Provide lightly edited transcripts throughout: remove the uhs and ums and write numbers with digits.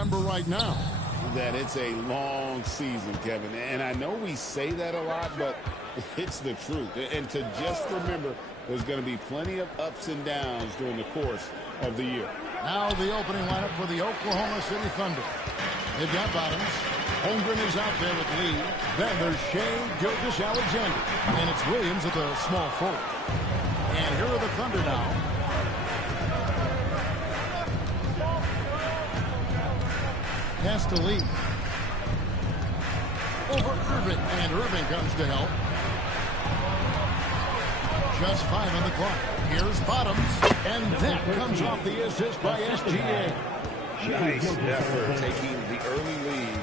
remember right now. That it's a long season, Kevin. And I know we say that a lot, but it's the truth. And to just remember, there's going to be plenty of ups and downs during the course of the year. Now the opening lineup for the Oklahoma City Thunder. They've got Bottoms. Holmgren is out there with Lee. Then there's Shea Gilgeous-Alexander. And it's Williams at the small forward. And here are the Thunder now. Pass to Lee. Over Irving. And Irving comes to help. Just 5 on the clock. Here's Bottoms. And that comes off the assist by SGA. Nice effort taking the early lead.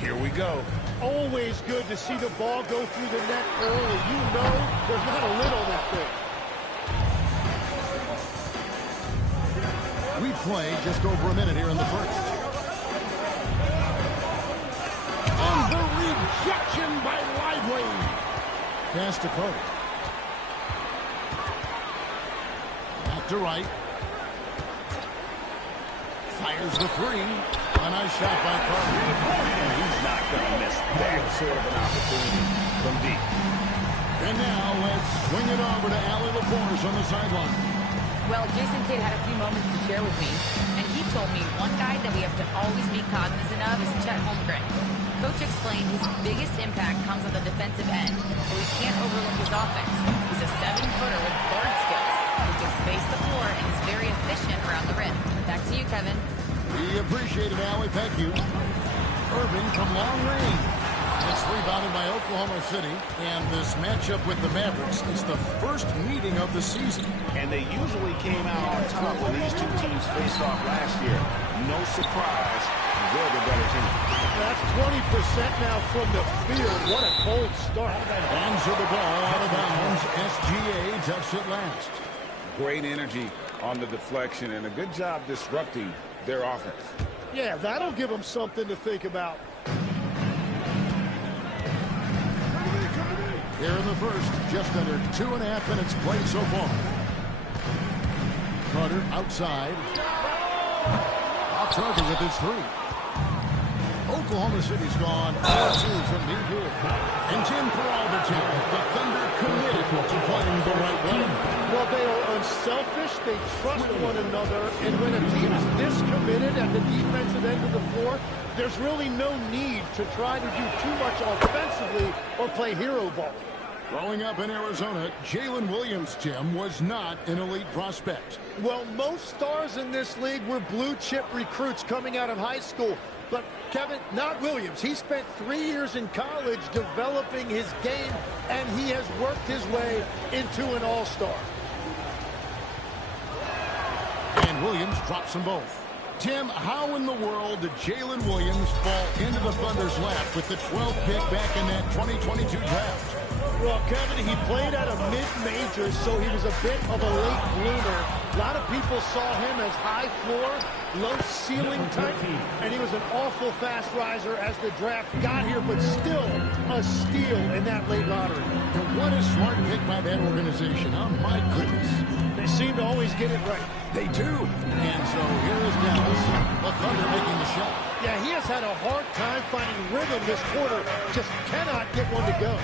Here we go. Always good to see the ball go through the net early. You know there's not a lid on that thing. We play just over a minute here in the first. And the rejection by Lively. Pass to Carter. Back to Wright. Fires the three. A nice shot by Carter. And he's not going to miss that sort of an opportunity from deep. And now let's swing it over to Allie LaForce on the sideline. Well, Jason Kidd had a few moments to share with me, and he told me one guy that we have to always be cognizant of is Chet Holmgren. Coach explained his biggest impact comes on the defensive end, but we can't overlook his offense. He's a 7-footer with guard skills who can space the floor and is very efficient around the rim. Back to you, Kevin. We appreciate it, Allie. Thank you. Irving from long range. It's rebounded by Oklahoma City, and this matchup with the Mavericks is the first meeting of the season. And they usually came out on top when these two teams faced off last year. No surprise, they're the better team. That's 20% now from the field. What a cold start. Hands of the ball out of bounds. SGA touched it last. Great energy on the deflection, and a good job disrupting their offense. Yeah, that'll give them something to think about. Here in the first, just under 2.5 minutes played so far. Carter outside. Off target with his three. Oklahoma City's gone 0-2 from deep here. And Jim, for all the talent, the Thunder committed to playing the right way. Well, they are unselfish. They trust one another. And when a team is this committed at the defensive end of the floor, there's really no need to try to do too much offensively or play hero ball. Growing up in Arizona, Jalen Williams, Jim, was not an elite prospect. Well, most stars in this league were blue-chip recruits coming out of high school. But, Kevin, not Williams. He spent 3 years in college developing his game, and he has worked his way into an all-star. And Williams drops them both. Tim, how in the world did Jalen Williams fall into the Thunder's lap with the 12th pick back in that 2022 draft? Well, Kevin, he played at a mid-major, so he was a bit of a late bloomer. A lot of people saw him as high floor, low ceiling type, and he was an awful fast riser as the draft got here, but still a steal in that late lottery. And what a smart pick by that organization. Oh, my goodness. They seem to always get it right. They do. And so here is Dallas, the Thunder making the shot. Yeah, he has had a hard time finding rhythm this quarter. Just cannot get one to go.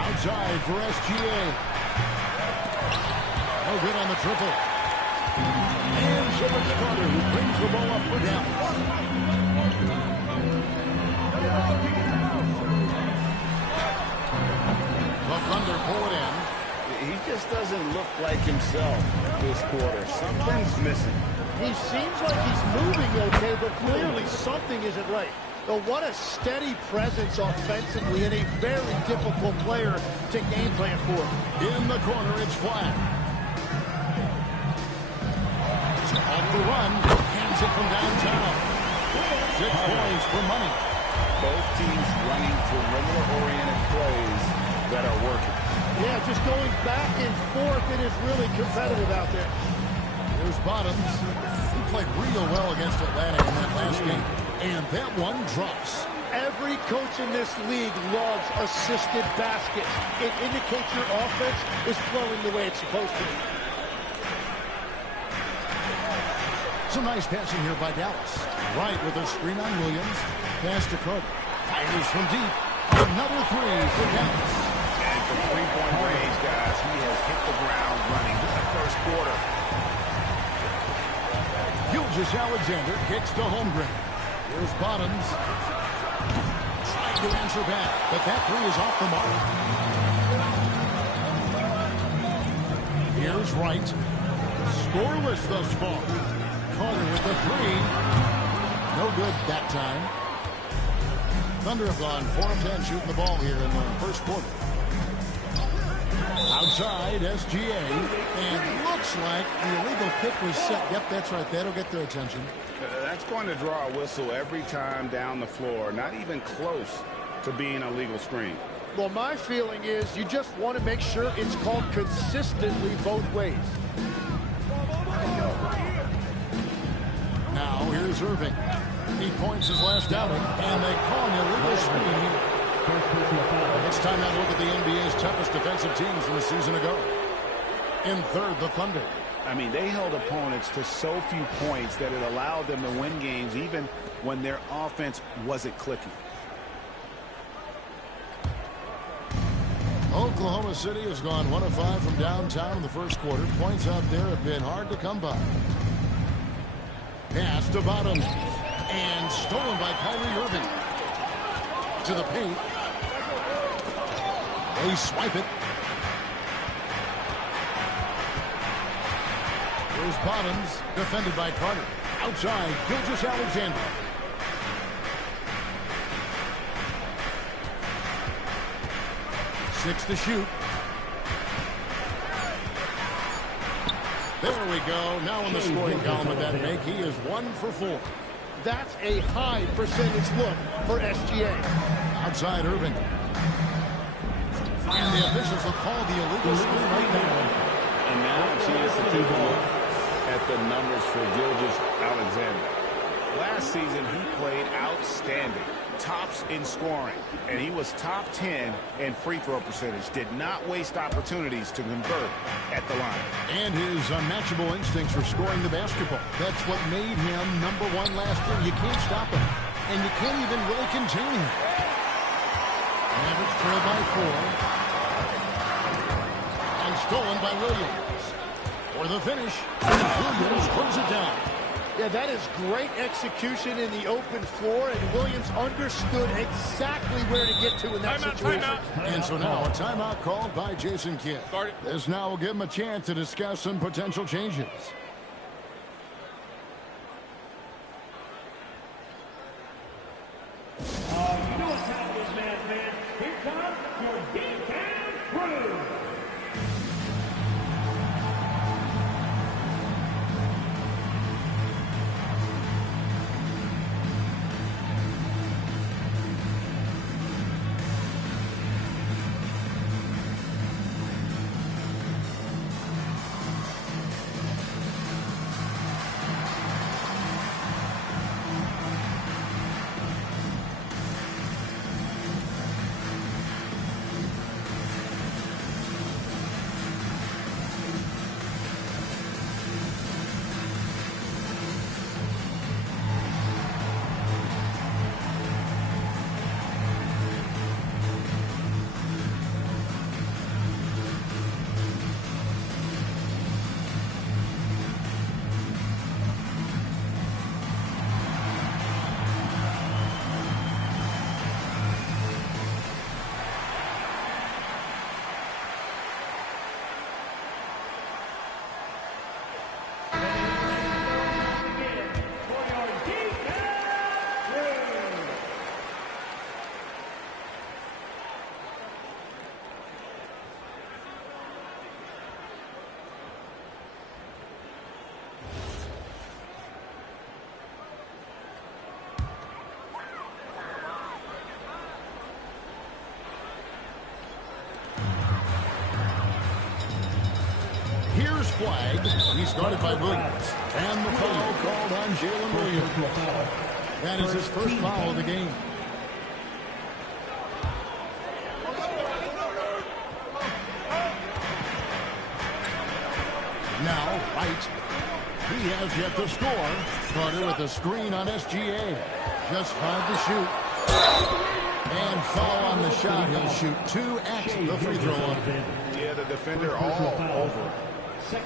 Outside for SGA. No good on the triple. And so it's Carter who brings the ball up for Dallas. The Thunder pull it in. He just doesn't look like himself this quarter. Something's missing. He seems like he's moving okay, but clearly something isn't right. But what a steady presence offensively and a very difficult player to game plan for. In the corner, it's flat. Off the run, hands it from downtown. 6 points for money. Both teams running perimeter-oriented plays that are working. Yeah, just going back and forth. It is really competitive out there. Here's Bottoms. He played real well against Atlanta in that last game. And that one drops. Every coach in this league loves assisted baskets. It indicates your offense is flowing the way it's supposed to. Some nice passing here by Dallas. Right with a screen on Williams. Pass to Carter. Fires from deep. Another three for Dallas. And from three-point range, guys, he has hit the ground running in the first quarter. Gilgeous-Alexander kicks to Holmgren. Here's Bottoms. Trying to answer back, but that three is off the mark. Here's Wright. Scoreless thus far. Carter with the three. No good that time. Thunder have gone 4 of 10 shooting the ball here in the first quarter. Outside, SGA. And looks like the illegal kick was set. Yep, that's right. That'll get their attention. That's going to draw a whistle every time down the floor. Not even close to being a legal screen. Well, my feeling is you just want to make sure it's called consistently both ways. Now, here's Irving. He points his last outing, and they call an illegal screen here. It's time now to look at the NBA's toughest defensive teams from a season ago. In third, the Thunder. I mean, they held opponents to so few points that it allowed them to win games even when their offense wasn't clicking. Oklahoma City has gone 1 of 5 from downtown in the first quarter. Points out there have been hard to come by. Pass to Bottoms. And stolen by Kyrie Irving. To the paint. They swipe it. Here's Bottoms. Defended by Carter. Outside, Gilgeous-Alexander. Six to shoot. There we go. Now in the scoring column with that make, he is 1 for 4. That's a high percentage look for SGA. Outside Irving. And the officials will call the illegal screen right now. And now a chance to take a look at the numbers for Gilgeous-Alexander. Last season, he played outstanding. Tops in scoring. And he was top 10 in free throw percentage. Did not waste opportunities to convert at the line. And his unmatchable instincts for scoring the basketball. That's what made him #1 last year. You can't stop him. And you can't even really contain him. Mavericks trail by 4. And stolen by Williams. For the finish, Williams throws it down. Yeah, that is great execution in the open floor, and Williams understood exactly where to get to in that situation. And so now a timeout called by Jason Kidd. This now will give him a chance to discuss some potential changes. You know what's happening, man. Here comes your D-Town crew. Here's flag. He's guarded by Williams. And the foul called on Jalen Williams. That is his first foul of the game. Now, Wright. He He has yet to score. Carter with a screen on SGA. Just 5 to shoot. And foul on the shot. He'll shoot 2 at the free throw line. Yeah, the defender all over.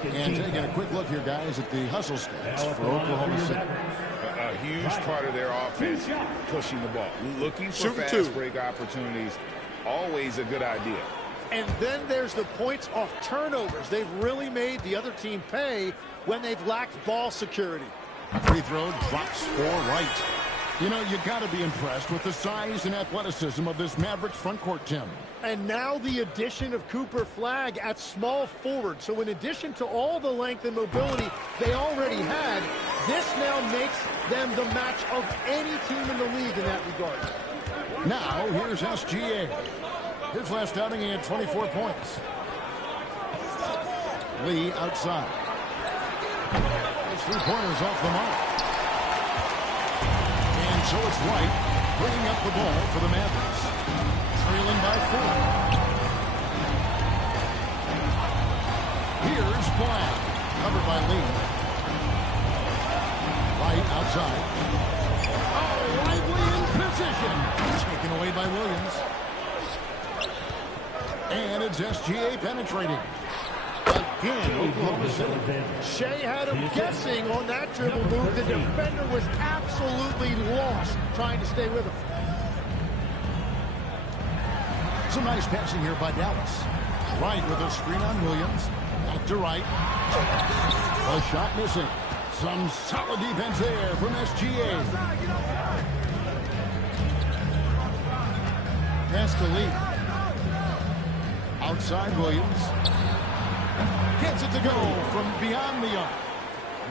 And taking a quick look here, guys, at the hustle stats for Oklahoma City. A huge part of their offense, pushing the ball. Looking for fast break opportunities. Always a good idea. And then there's the points off turnovers. They've really made the other team pay when they've lacked ball security. Free throw drops for Wright. You know, you got to be impressed with the size and athleticism of this Mavericks front court, Tim. And now the addition of Cooper Flagg at small forward. So in addition to all the length and mobility they already had, this now makes them the match of any team in the league in that regard. Now, here's SGA. His last outing, he had 24 points. Lee outside. His 3-pointers off the mark. And so it's Wright bringing up the ball for the Mavericks. Trailing by 4. Here's Flagg. Covered by Lee. Wright outside. Oh, lively in position. Taken away by Williams. And it's SGA penetrating. Again, Oklahoma City. Shea had him guessing on that dribble move. The defender was absolutely lost trying to stay with him. Some nice passing here by Dallas. Wright with a screen on Williams. Back to Wright. A shot missing. Some solid defense there from SGA. Pass to Lee. Outside Williams. Gets it to go from beyond the arc.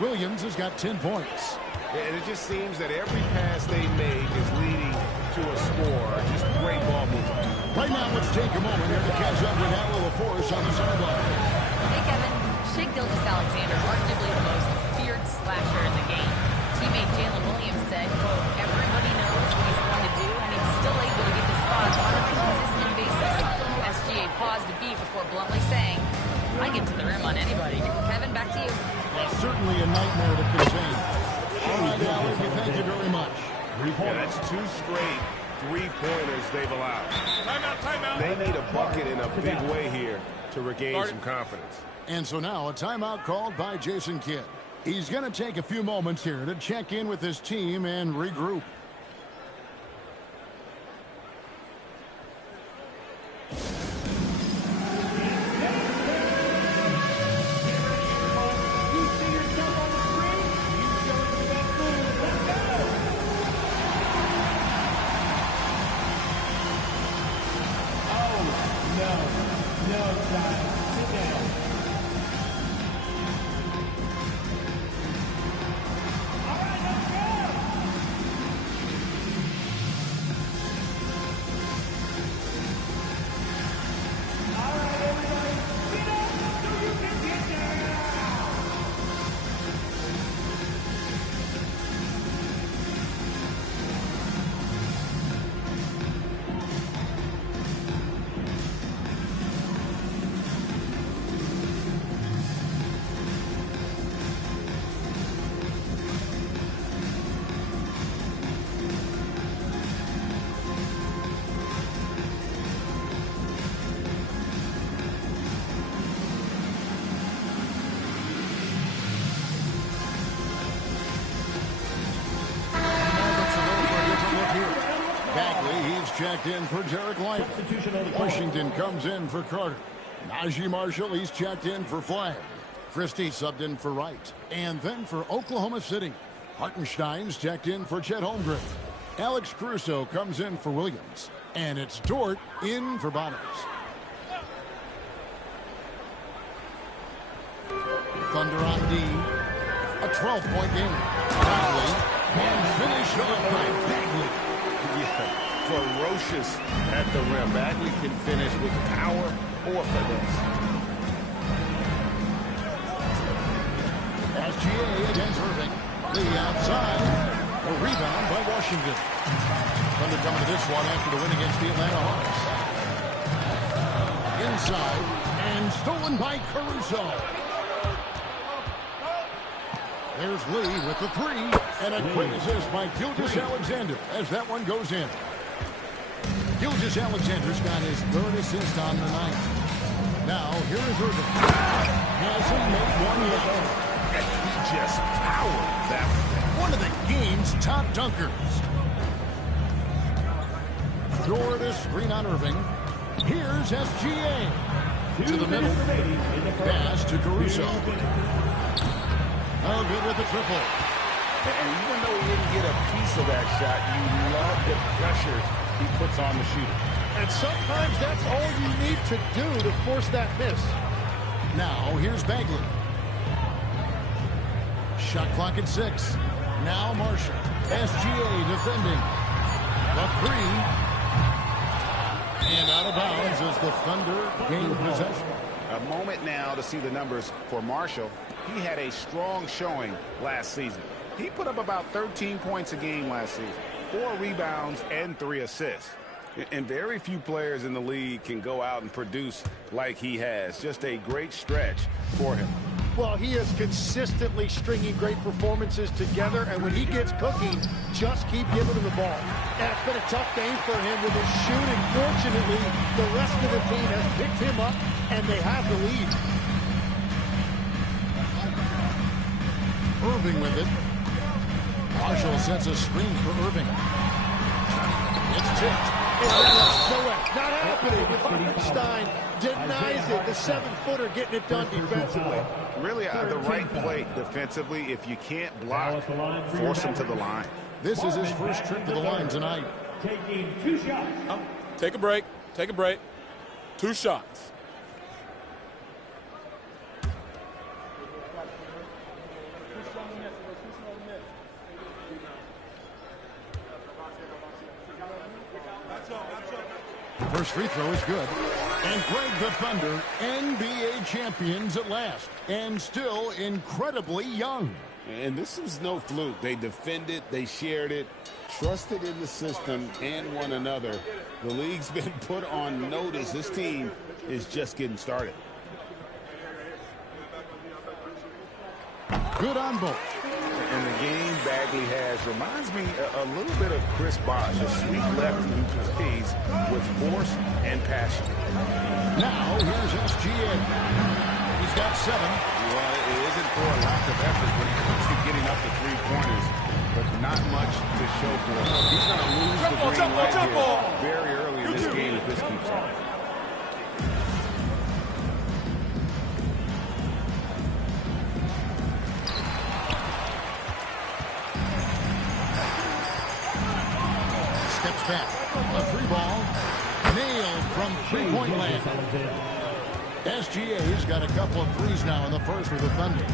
Williams has got 10 points. And it just seems that every pass they make is leading to a score. Just great ball movement. Right now, let's take a moment here to catch up with Al LaForce on the sideline. Hey, Kevin. Shea Gilgeous-Alexander, arguably the most feared slasher in the game. Teammate Jalen Williams said, quote, everybody knows what he's going to do, and he's still able to get the spots on a consistent basis. SGA paused a beat before bluntly saying, I get to the rim on anybody. Kevin, back to you. Well, certainly a nightmare to contain. All right, Al, thank you very much. Yeah, that's 2 straight 3-pointers they've allowed. Timeout. They need a bucket in a big way here to regain some confidence. And so now a timeout called by Jason Kidd. He's going to take a few moments here to check in with his team and regroup. Checked in for Derek Lively. Washington comes in for Carter. Najee Marshall, he's checked in for Flagg. Christie subbed in for Wright. And then for Oklahoma City, Hartenstein's checked in for Chet Holmgren. Alex Caruso comes in for Williams. And it's Dort in for Bottoms. Thunder on D. A 12-point game. Bagley. And finished off by Bagley. Ferocious at the rim. Bagley can finish with power or finesse. SGA against Irving. Lee outside. A rebound by Washington. Thunder coming to this one after the win against the Atlanta Hawks. Inside and stolen by Caruso. There's Lee with the three. And a quick assist by Gilgeous-Alexander as that one goes in. Gilgeous-Alexander's got his third assist on the night. Now, here is Irving. Hasn't made one yet. And he just powered that One of the game's top dunkers. Jordan screen on Irving. Here's SGA. To the middle. Pass to Caruso. Oh, good with the triple. And even though he didn't get a piece of that shot, you love the pressure he puts on the shooter. And sometimes that's all you need to do to force that miss. Now, here's Bagley. Shot clock at 6. Now Marshall. SGA defending. The three. And out of bounds as the Thunder gain possession. A moment now to see the numbers for Marshall. He had a strong showing last season. He put up about 13 points a game last season, 4 rebounds and 3 assists. And very few players in the league can go out and produce like he has. Just a great stretch for him. Well, he is consistently stringing great performances together, and when he gets cooking, just keep giving him the ball. And it's been a tough game for him with his shooting. Fortunately, the rest of the team has picked him up, and they have the lead. Irving with it. Marshall sets a screen for Irving. It's tipped. No way. Not happening. Hartenstein denies it. The 7-footer getting it done defensively. Really the right play defensively. If you can't block, force him to the line. This is his first trip to the line tonight. Taking 2 shots. Take a break. Take a break. 2 shots. First free throw is good. And Greg, the Thunder, NBA champions at last. And still incredibly young. And this was no fluke. They defended, they shared it, trusted in the system and one another. The league's been put on notice. This team is just getting started. Good on both. And the game Bagley has reminds me a little bit of Chris Bosh, a sweet lefty who plays with force and passion. Now here's SGA. He's got 7. Well, it isn't for a lack of effort when it comes to getting up to 3-pointers, but not much to show for him. He's going to lose the green right here very early in this game if this keeps on. Steps back. A 3-ball. Nailed from 3-point land. SGA's got a couple of threes now in the first for the Thunder.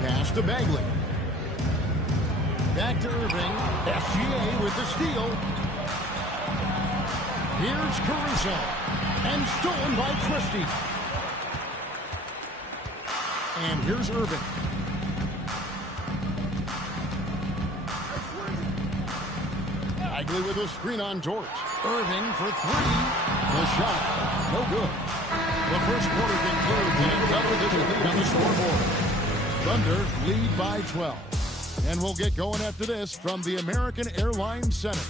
Pass to Bagley. Back to Irving. SGA with the steal. Here's Caruso. And stolen by Christie. And here's Irving. Bagley with a screen on George. Irving for 3. The shot. No good. The first quarter concludes in a double-digit lead on the scoreboard. Thunder lead by 12. And we'll get going after this from the American Airlines Center.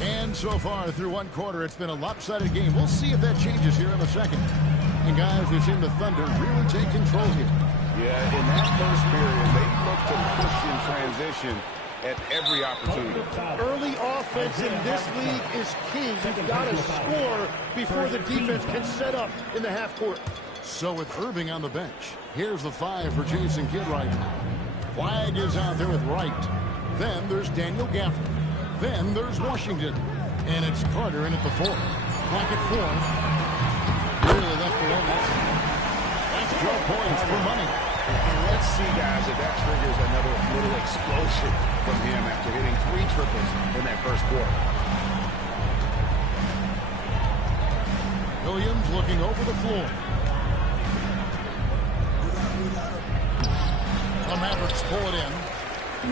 And so far through one quarter, it's been a lopsided game. We'll see if that changes here in a second. And guys, we've seen the Thunder really take control here. Yeah, in that first period, they looked to push in transition at every opportunity. Early offense in this league is key. You've got to score before the defense can set up in the half court. So with Irving on the bench, here's the 5 for Jason Kidd right now. Flag is out there with Wright. Then there's Daniel Gafford. Then there's Washington. And it's Carter in at the 4. Clock at 4. Really left alone. That's 12 points for money. And let's see, guys, if that triggers another little explosion from him after hitting 3 triples in that first quarter. Williams looking over the floor. Mavericks pull it in.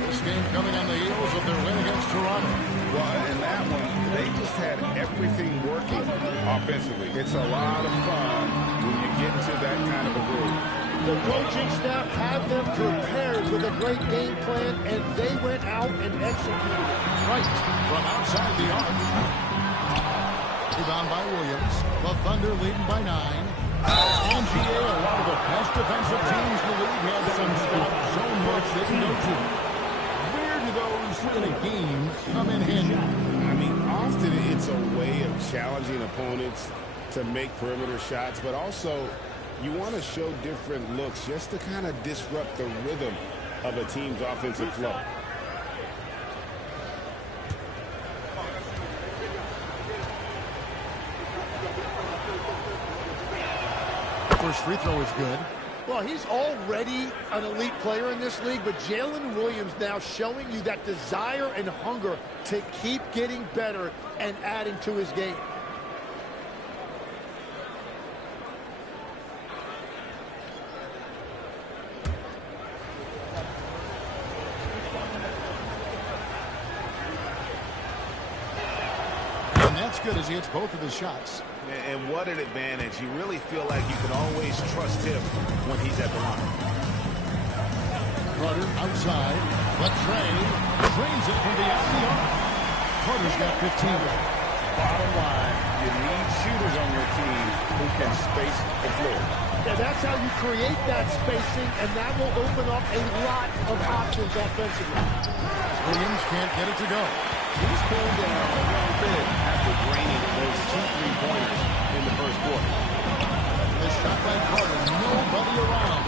This game coming on the heels of their win against Toronto. Well, in that one, they just had everything working offensively. It's a lot of fun when you get into that kind of a groove. The coaching staff had them prepared with a great game plan, and they went out and executed it. Right from outside the arc. Rebound by Williams. The Thunder leading by 9. NGA, one of the best defensive teams in the league, had some stuff so much they can go to. Where do those in a game come in handy? I mean, often it's a way of challenging opponents to make perimeter shots, but also you want to show different looks just to kind of disrupt the rhythm of a team's offensive flow. First free throw is good. Well, he's already an elite player in this league, but Jalen Williams now showing you that desire and hunger to keep getting better and adding to his game. And that's good as he hits both of his shots. And what an advantage. You really feel like you can always trust him when he's at the line. Carter outside, but Trey drains it from beyond the arc. Carter's got 15. Bottom line, you need shooters on your team who can space the floor. Yeah, that's how you create that spacing, and that will open up a lot of options offensively. Williams can't get it to go. He's pulled down a little bit after draining those 2 3-pointers in the first quarter. The shot by Carter, nobody around.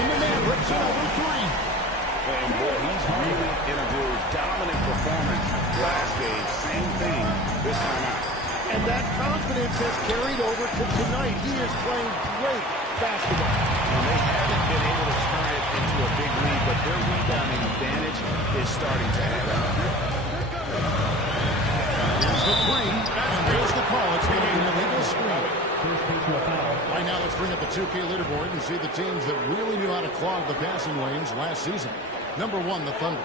And the Mavericks are over 3. And boy, he's really in a groove. Dominant performance last game. Same thing this time out. And that confidence has carried over to tonight. He is playing great basketball. And they haven't been able to turn it into a big lead, but their rebounding advantage is starting to add up. Here's the 3, and there's the call. It's going to be an illegal screen. Right now, let's bring up the 2K leaderboard and see the teams that really knew how to clog the passing lanes last season. Number 1, the Thunder.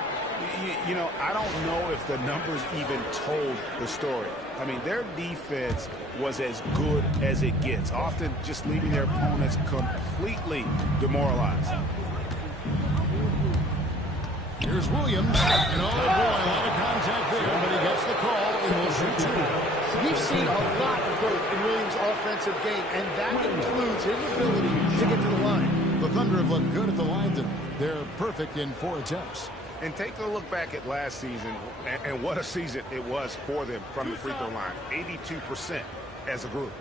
You know, I don't know if the numbers even told the story. I mean, their defense was as good as it gets, often just leaving their opponents completely demoralized. Here's Williams. And oh boy, a lot of contact there, but he gets the call and will shoot 2. We've seen a lot of growth in Williams' offensive game, and that includes his ability to get to the line. The Thunder have looked good at the line tonight. They're perfect in 4 attempts. And take a look back at last season, and what a season it was for them from the free throw line. 82% as a group.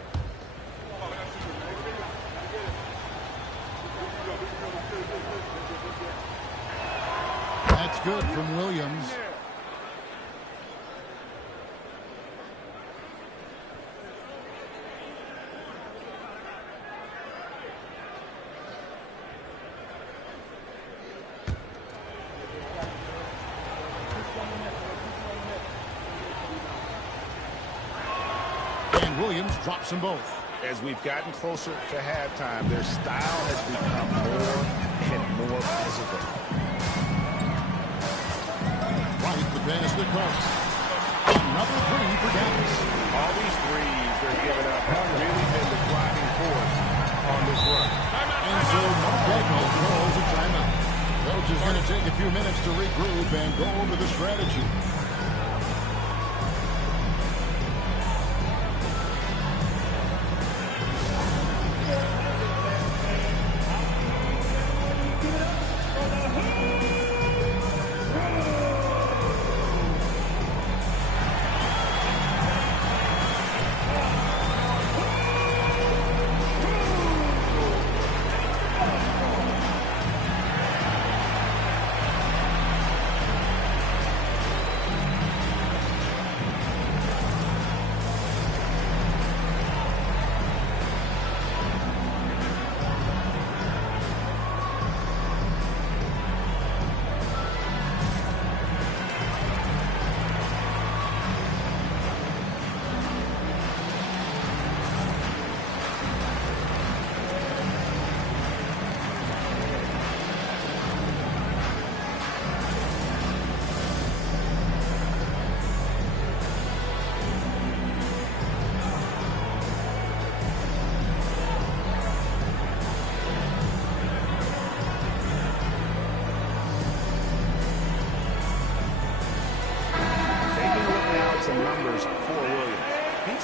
That's good from Williams. And Williams drops them both. As we've gotten closer to halftime, their style has become more and more visible. Right, the pass to Carter. Another 3 for Dallas. All these threes they're giving up have really been the driving force on this run. And so Mark Daigneault calls a timeout. Coach is going to take a few minutes to regroup and go over the strategy.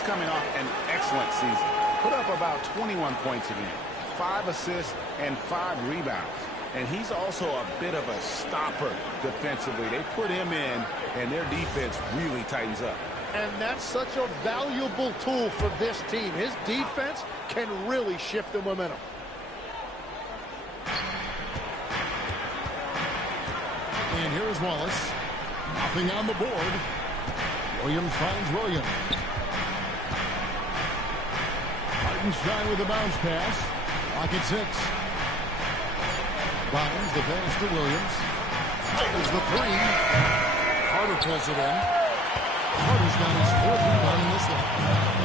coming off an excellent season. Put up about 21 points a game, 5 assists, and 5 rebounds. And he's also a bit of a stopper defensively. They put him in, and their defense really tightens up. And that's such a valuable tool for this team. His defense can really shift the momentum. And here's Wallace. Nothing on the board. Williams finds Williams. Hartenstein with a bounce pass. Clock at 6. Bottoms the pass to Williams. There's the 3. Carter pulls it in. Carter's got his 4th rebound in this one.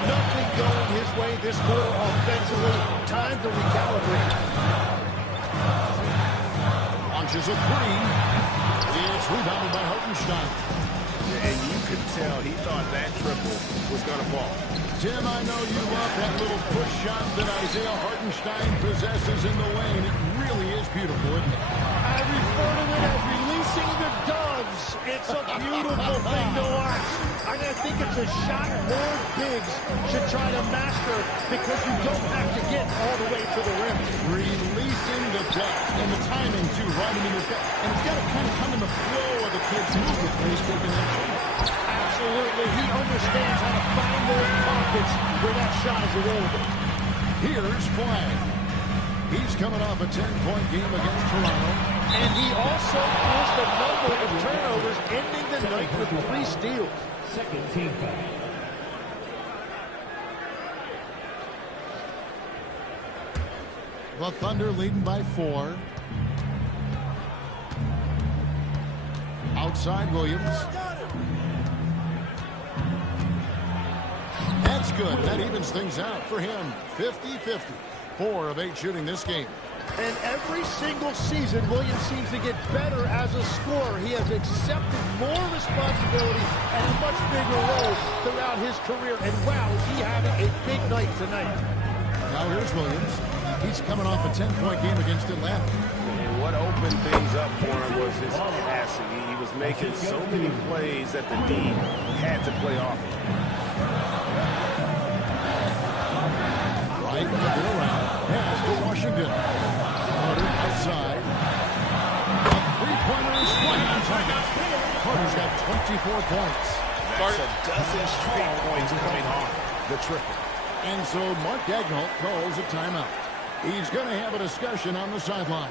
Nothing going his way this quarter offensively. Time to recalibrate. Launches a 3. It's rebounded by Hartenstein. And you could tell he thought that triple was going to fall. Tim, I know you love that little push shot that Isaiah Hartenstein possesses in the lane. It really is beautiful, isn't it? I refer to it as releasing the doves. It's a beautiful thing to watch. I think it's a shot more bigs should try to master because you don't have to get all the way to the rim. Releasing the dust and the timing, too, right in his back. And it's got to kind of come in the flow of the kid's movement when he's taking that shot. Absolutely. He understands how to find those pockets where that shot is available. Here's Flag. He's coming off a 10-point game against Toronto. And he also forced a number of turnovers, ending the night with 3 steals. Second team foul. The Thunder leading by 4. Outside Williams. That's good. That evens things out for him. 50-50. 4 of 8 shooting this game. And every single season, Williams seems to get better as a scorer. He has accepted more responsibility and a much bigger role throughout his career. And wow, is he having a big night tonight. Now here's Williams. He's coming off a 10-point game against Atlanta. And what opened things up for him was his passing. He was making so many plays that the D had to play off him. Right, get around. Pass to Washington. Carter outside. A 3-pointer is right on target. Carter's got 24 points. That's a dozen straight points coming off the triple. And so Mark Daigneault calls a timeout. He's going to have a discussion on the sideline.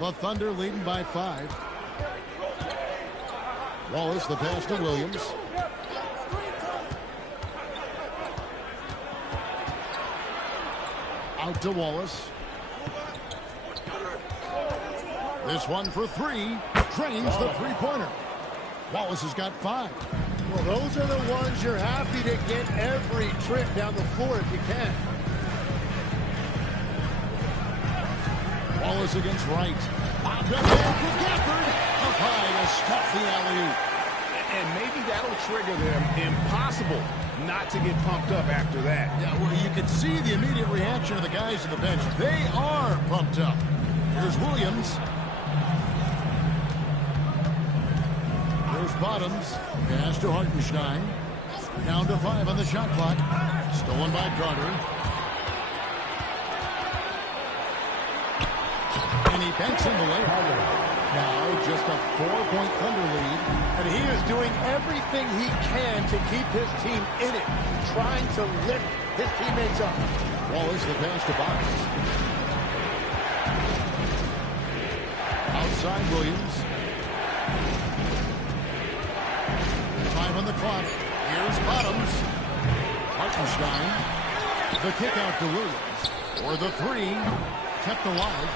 The Thunder leading by 5. Wallace, the pass to Williams. Out to Wallace. This one for 3. Drains the 3-pointer. Wallace has got 5. Well, those are the ones you're happy to get every trip down the floor if you can. Wallace against Wright. Bobbed up there for Gafford. Up high to stop the alley-oop. And maybe that'll trigger them. Impossible not to get pumped up after that. Yeah, well, you can see the immediate reaction of the guys on the bench. They are pumped up. Here's Williams. Here's Bottoms. Pass to Hartenstein. Down to 5 on the shot clock. Stolen by Carter. And he banks in the layup. Now just a 4-point Thunder lead. And he is doing everything he can to keep his team in it, trying to lift his teammates up. Wallace the pass to Bottoms. Outside Williams. 5 on the clock. Here's Bottoms. Hartenstein. The kick out to Williams. For the 3. Kept alive.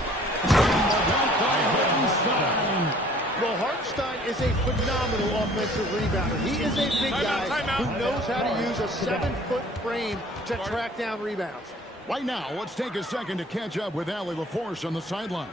And the dunk by Hartenstein. Well, Hartenstein is a phenomenal offensive rebounder. He is a big guy who knows how to use a 7-foot frame to track down rebounds. Right now, let's take a second to catch up with Allie LaForce on the sidelines.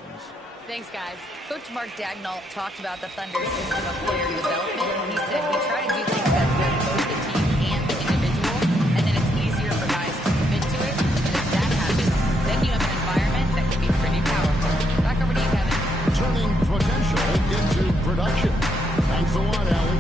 Thanks, guys. Coach Mark Dagnall talked about the Thunder's system of player development. He said we try to do things that serve both the team and the individual, and then it's easier for guys to commit to it. And if that happens, then you have an environment that can be pretty powerful. Back over to you, Kevin. Turning potential into production. Thanks a lot, Allie.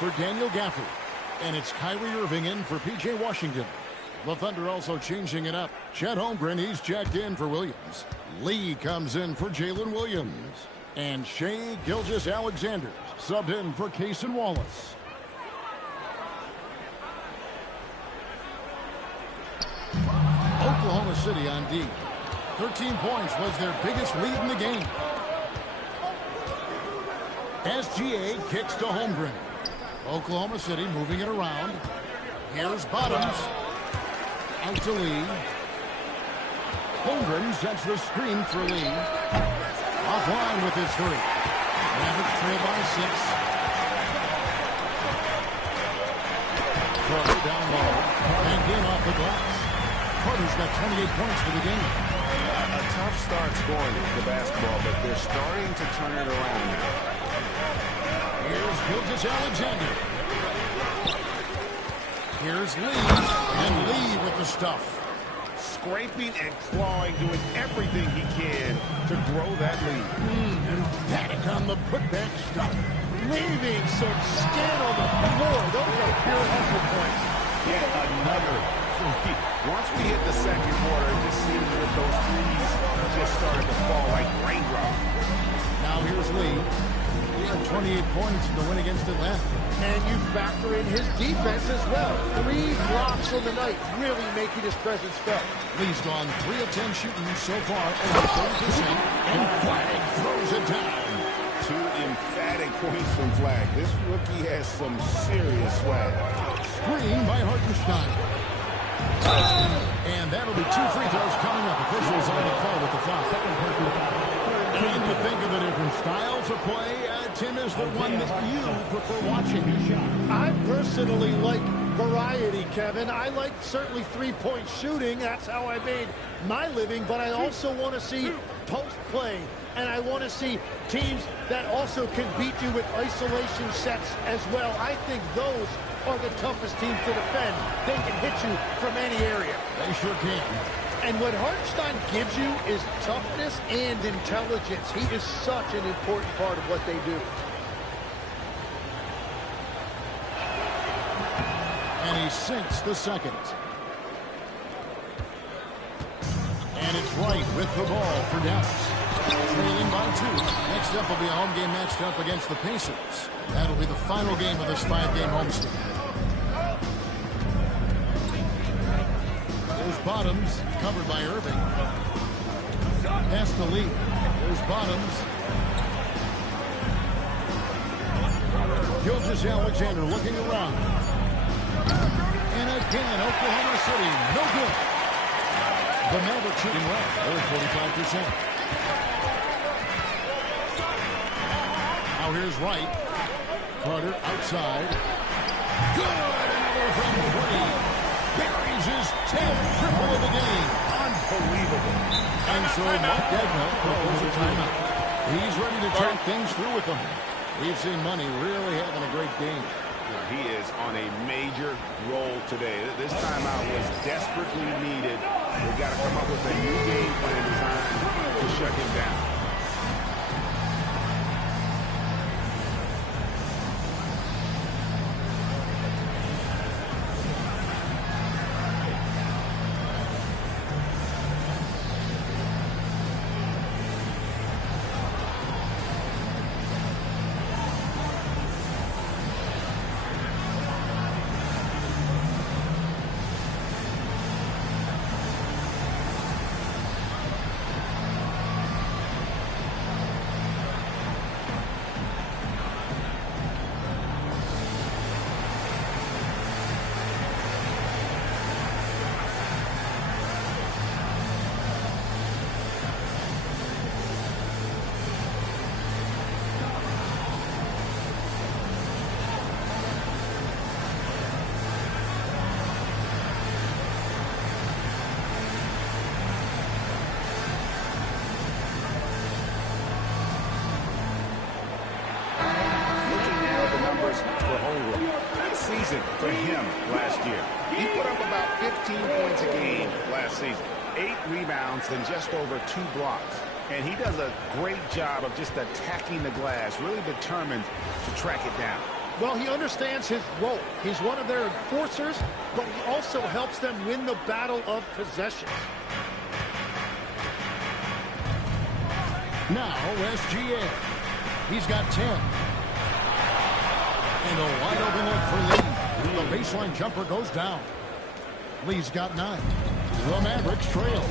For Daniel Gafford. And it's Kyrie Irving in for P.J. Washington. The Thunder also changing it up. Chet Holmgren, he's checked in for Williams. Lee comes in for Jalen Williams. And Shai Gilgeous-Alexander subbed in for Cason Wallace. Oklahoma City on D. 13 points was their biggest lead in the game. SGA kicks to Holmgren. Oklahoma City moving it around. Here's Bottoms. Out to Lee. Holmgren sets the screen for Lee. Offline with his 3. Mavericks trail by 6. Carter down low. Banked in off the glass. Carter's got 28 points for the game. A tough start scoring the basketball, but they're starting to turn it around now. Here's Gilgeous-Alexander. Here's Lee. And Lee with the stuff. Scraping and clawing, doing everything he can to grow that lead. Paddock on the putback stuff. Leaving some skin on the floor. Those are pure hustle points. Yet another three. Once we hit the second quarter, it just seems that those threes just started to fall like raindrops. Now here's Lee. He had 28 points in the win against Atlanta. And you factor in his defense as well. 3 blocks on the night, really making his presence felt. Lee's gone 3 of 10 shooting so far, over 30%, and Flag throws it down. 2 emphatic points from Flag. This rookie has some serious swag. Screen by Hartenstein. And that'll be 2 free throws coming up. Officials on the call with the foul. And you think of the different styles of play, Tim, is the one that you prefer watching. I personally like variety, Kevin. I like certainly 3-point shooting. That's how I made my living. But I also want to see post play. And I want to see teams that also can beat you with isolation sets as well. I think those are the toughest teams to defend. They can hit you from any area. They sure can. And what Hartenstein gives you is toughness and intelligence. He is such an important part of what they do. he sinks the second. And it's Wright with the ball for Dallas. Trailing by 2. Next up will be a home game matched up against the Pacers. That'll be the final game of this 5-game homestand. There's Bottoms, covered by Irving. Pass to Lee. There's Bottoms. Gilgeous-Alexander looking around. And again, Oklahoma City, no good. The Mavericks shooting well. They're 45%. Now here's Wright. Carter outside. Good! Another from 3. Buries his 10th triple of the game. Unbelievable. And so Mark Daigneault calls a timeout. He's ready to talk things through with them. We've seen Money really having a great game. He is on a major roll today. This timeout was desperately needed. We've got to come up with a new game plan designed to shut him down. For him last year, he put up about 15 points a game last season, 8 rebounds and just over 2 blocks, and he does a great job of just attacking the glass, really determined to track it down. Well, he understands his role. He's one of their enforcers, but he also helps them win the battle of possession. Now SGA. He's got 10. And a wide open look for Lee. The baseline jumper goes down. Lee's got 9. The Mavericks trail.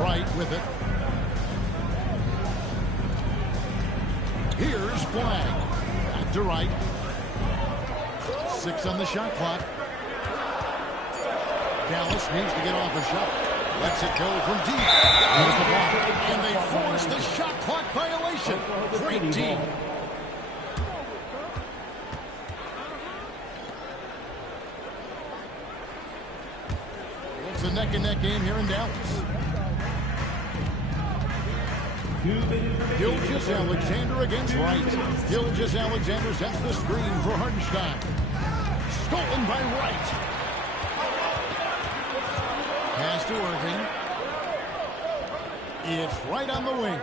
Wright with it. Here's Flag. Back to Wright. 6 on the shot clock. Dallas needs to get off a shot. Lets it go from deep. There's the block. And they force the shot clock violation. Great team. It's a neck-and-neck game here in Dallas. Gilgeous-Alexander against Wright. Gilgeous-Alexander sets the screen for Hartenstein. Stolen by Wright. Pass to Irving. It's Wright on the wing.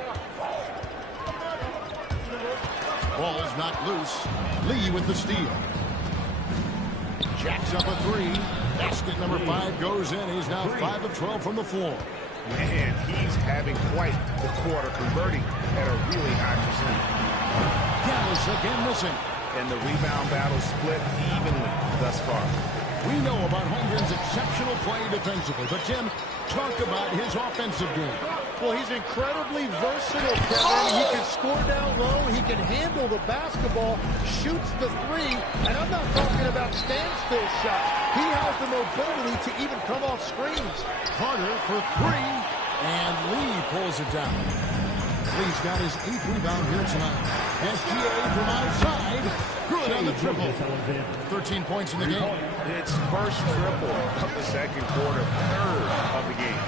Ball's knocked loose. Lee with the steal. Jacks up a 3. Basket number 5 goes in. He's now 5 of 12 from the floor. Man, he's having quite the quarter, converting at a really high percentage. Dallas again missing. And the rebound battle split evenly thus far. We know about Holmgren's exceptional play defensively, but Tim, talk about his offensive game. Well, he's incredibly versatile, Kevin. He can score down low. He can handle the basketball, shoots the 3, and I'm not talking about standstill shots. He has the mobility to even come off screens. Carter for 3, and Lee pulls it down. Lee's got his 8th rebound here tonight. SGA from outside. Good on the triple. 13 points in the game. It's first triple of the second quarter, 3rd of the game.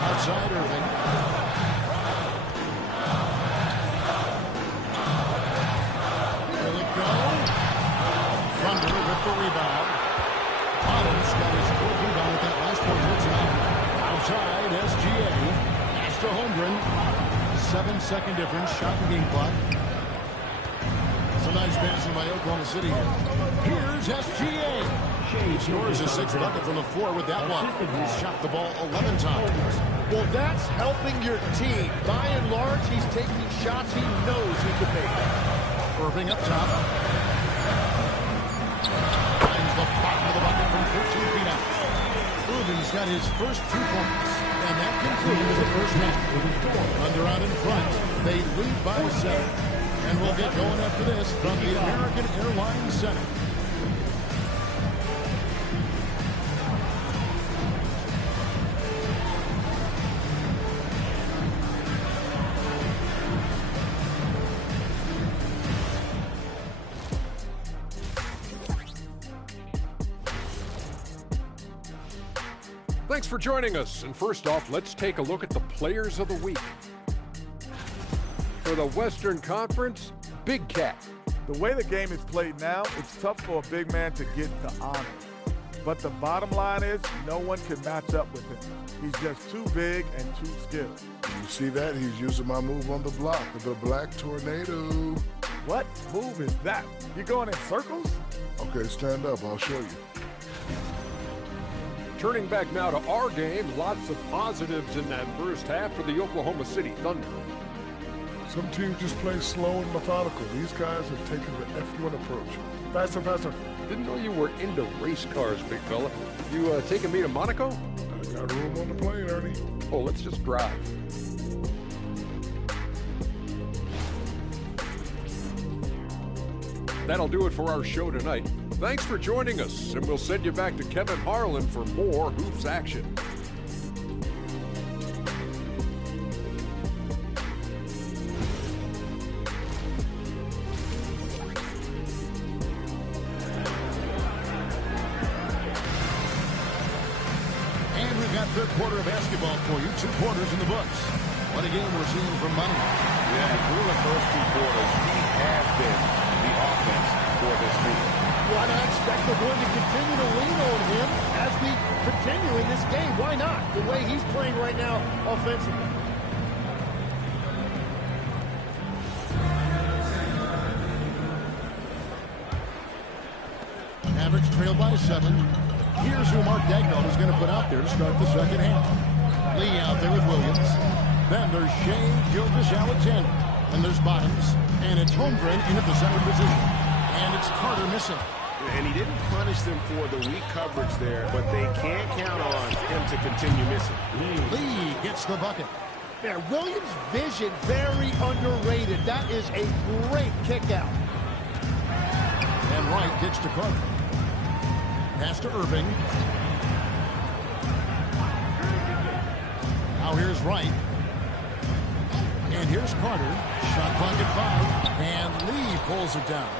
Outside Irving. Will it go? Thunder with the rebound. Bottoms got his 4th rebound with that last one here tonight. Outside SGA. Pass to Holmgren. 7-second difference. Shot and game clock. Some nice passing by Oklahoma City here. Here's SGA. He scores his 6th bucket from the floor with that one. He's shot the ball 11 times. Well, that's helping your team. By and large, he's taking shots he knows he can make. Irving up top. Finds the bottom of the bucket from 14 feet out. Irving's got his first 2 points. And that concludes the first half. Thunder out in front. They lead by 7. And we'll get going after this from the American Airlines Center. Thanks for joining us. And first off, let's take a look at the players of the week. For the Western Conference, Big Cat. The way the game is played now, it's tough for a big man to get the honors. But the bottom line is, no one can match up with him. He's just too big and too skilled. You see that? He's using my move on the block, the Black Tornado. What move is that? You going in circles? Okay, stand up. I'll show you. Turning back now to our game, lots of positives in that first half for the Oklahoma City Thunder. Some teams just play slow and methodical. These guys have taken the F1 approach. Faster, faster. Didn't know you were into race cars, big fella. You taking me to Monaco? I got room on the plane, Ernie. Oh, let's just drive. That'll do it for our show tonight. Thanks for joining us, and we'll send you back to Kevin Harlan for more Hoops action. And we've got third quarter of basketball for you. 2 quarters in the books. What a game we're seeing from Money. Yeah, through the first 2 quarters, he has been the offense for this team. Well, I expect they're going to continue to lean on him as we continue in this game. Why not? The way he's playing right now offensively. Mavericks trail by 7. Here's who Mark Daigneault is going to put out there to start the second half. Lee out there with Williams. Then there's Shea Gilgeous-Alexander. And there's Bottoms. And it's Holmgren in at the center position. And it's Carter missing. And he didn't punish them for the weak coverage there, but they can't count on him to continue missing. Lee gets the bucket. Yeah, Williams' vision, very underrated. That is a great kick out. And Wright gets to Carter. Pass to Irving. Now here's Wright. And here's Carter. Shot clock at 5. And Lee pulls it down.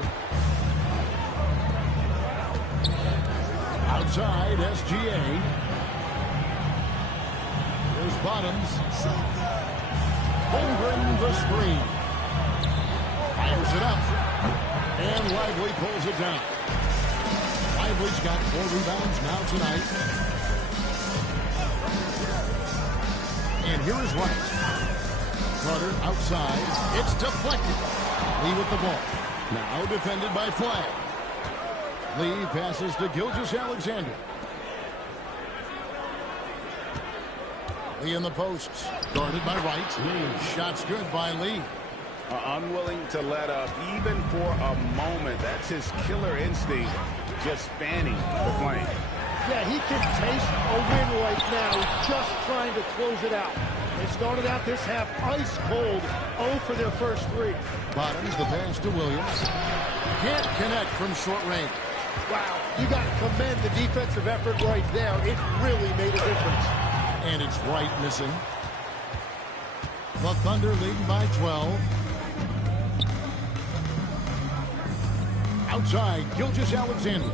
Outside, SGA. Here's Bottoms. Holmgren the screen. Fires it up. And Lively pulls it down. Lively's got 4 rebounds now tonight. And here is Wright. Carter outside. It's deflected. Lee with the ball. Now defended by Flagg. Lee passes to Gilgeous-Alexander. Lee in the posts. Guarded by Wright. Shots good by Lee. Unwilling to let up even for a moment. That's his killer instinct, just fanning the flame. Yeah, he can taste a win right now. He's just trying to close it out. They started out this half ice cold. 0 for their first 3. Bottoms the pass to Williams. Can't connect from short range. Wow, you got to commend the defensive effort right there. It really made a difference. And it's Wright missing. The Thunder leading by 12. Outside, Gilgeous-Alexander.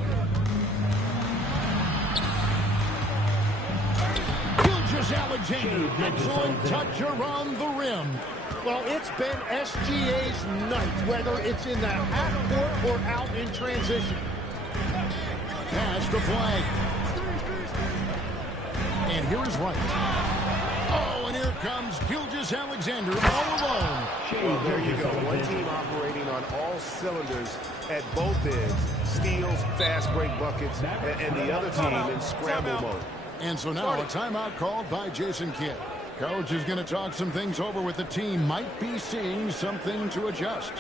Gilgeous-Alexander, excellent touch around the rim. Well, it's been SGA's night, whether it's in the half court or out in transition. Pass to Flagg. And here is Wright. Oh, and here comes Gilgeous-Alexander all alone. Well, there you go. One team operating on all cylinders at both ends. Steals, fast break buckets, and the other team in scramble mode. And so now a timeout called by Jason Kidd. Coach is going to talk some things over with the team. Might be seeing something to adjust.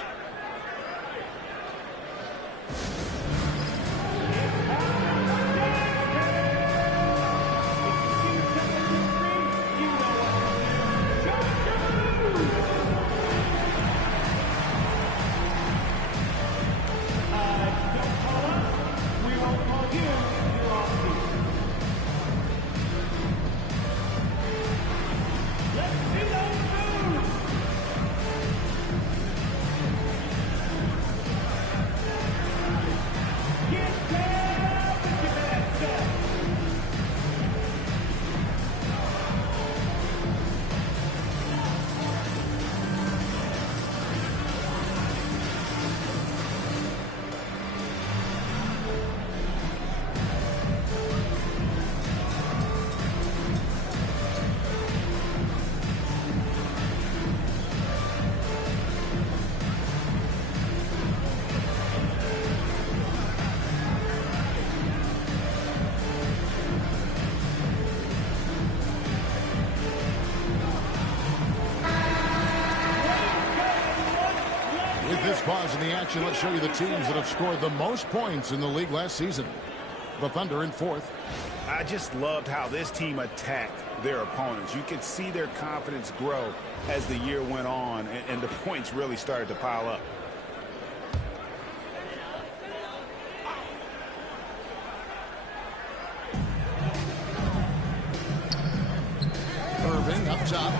This pause in the action, let's show you the teams that have scored the most points in the league last season. The Thunder in fourth. I just loved how this team attacked their opponents. You could see their confidence grow as the year went on, and the points really started to pile up. Irving up top.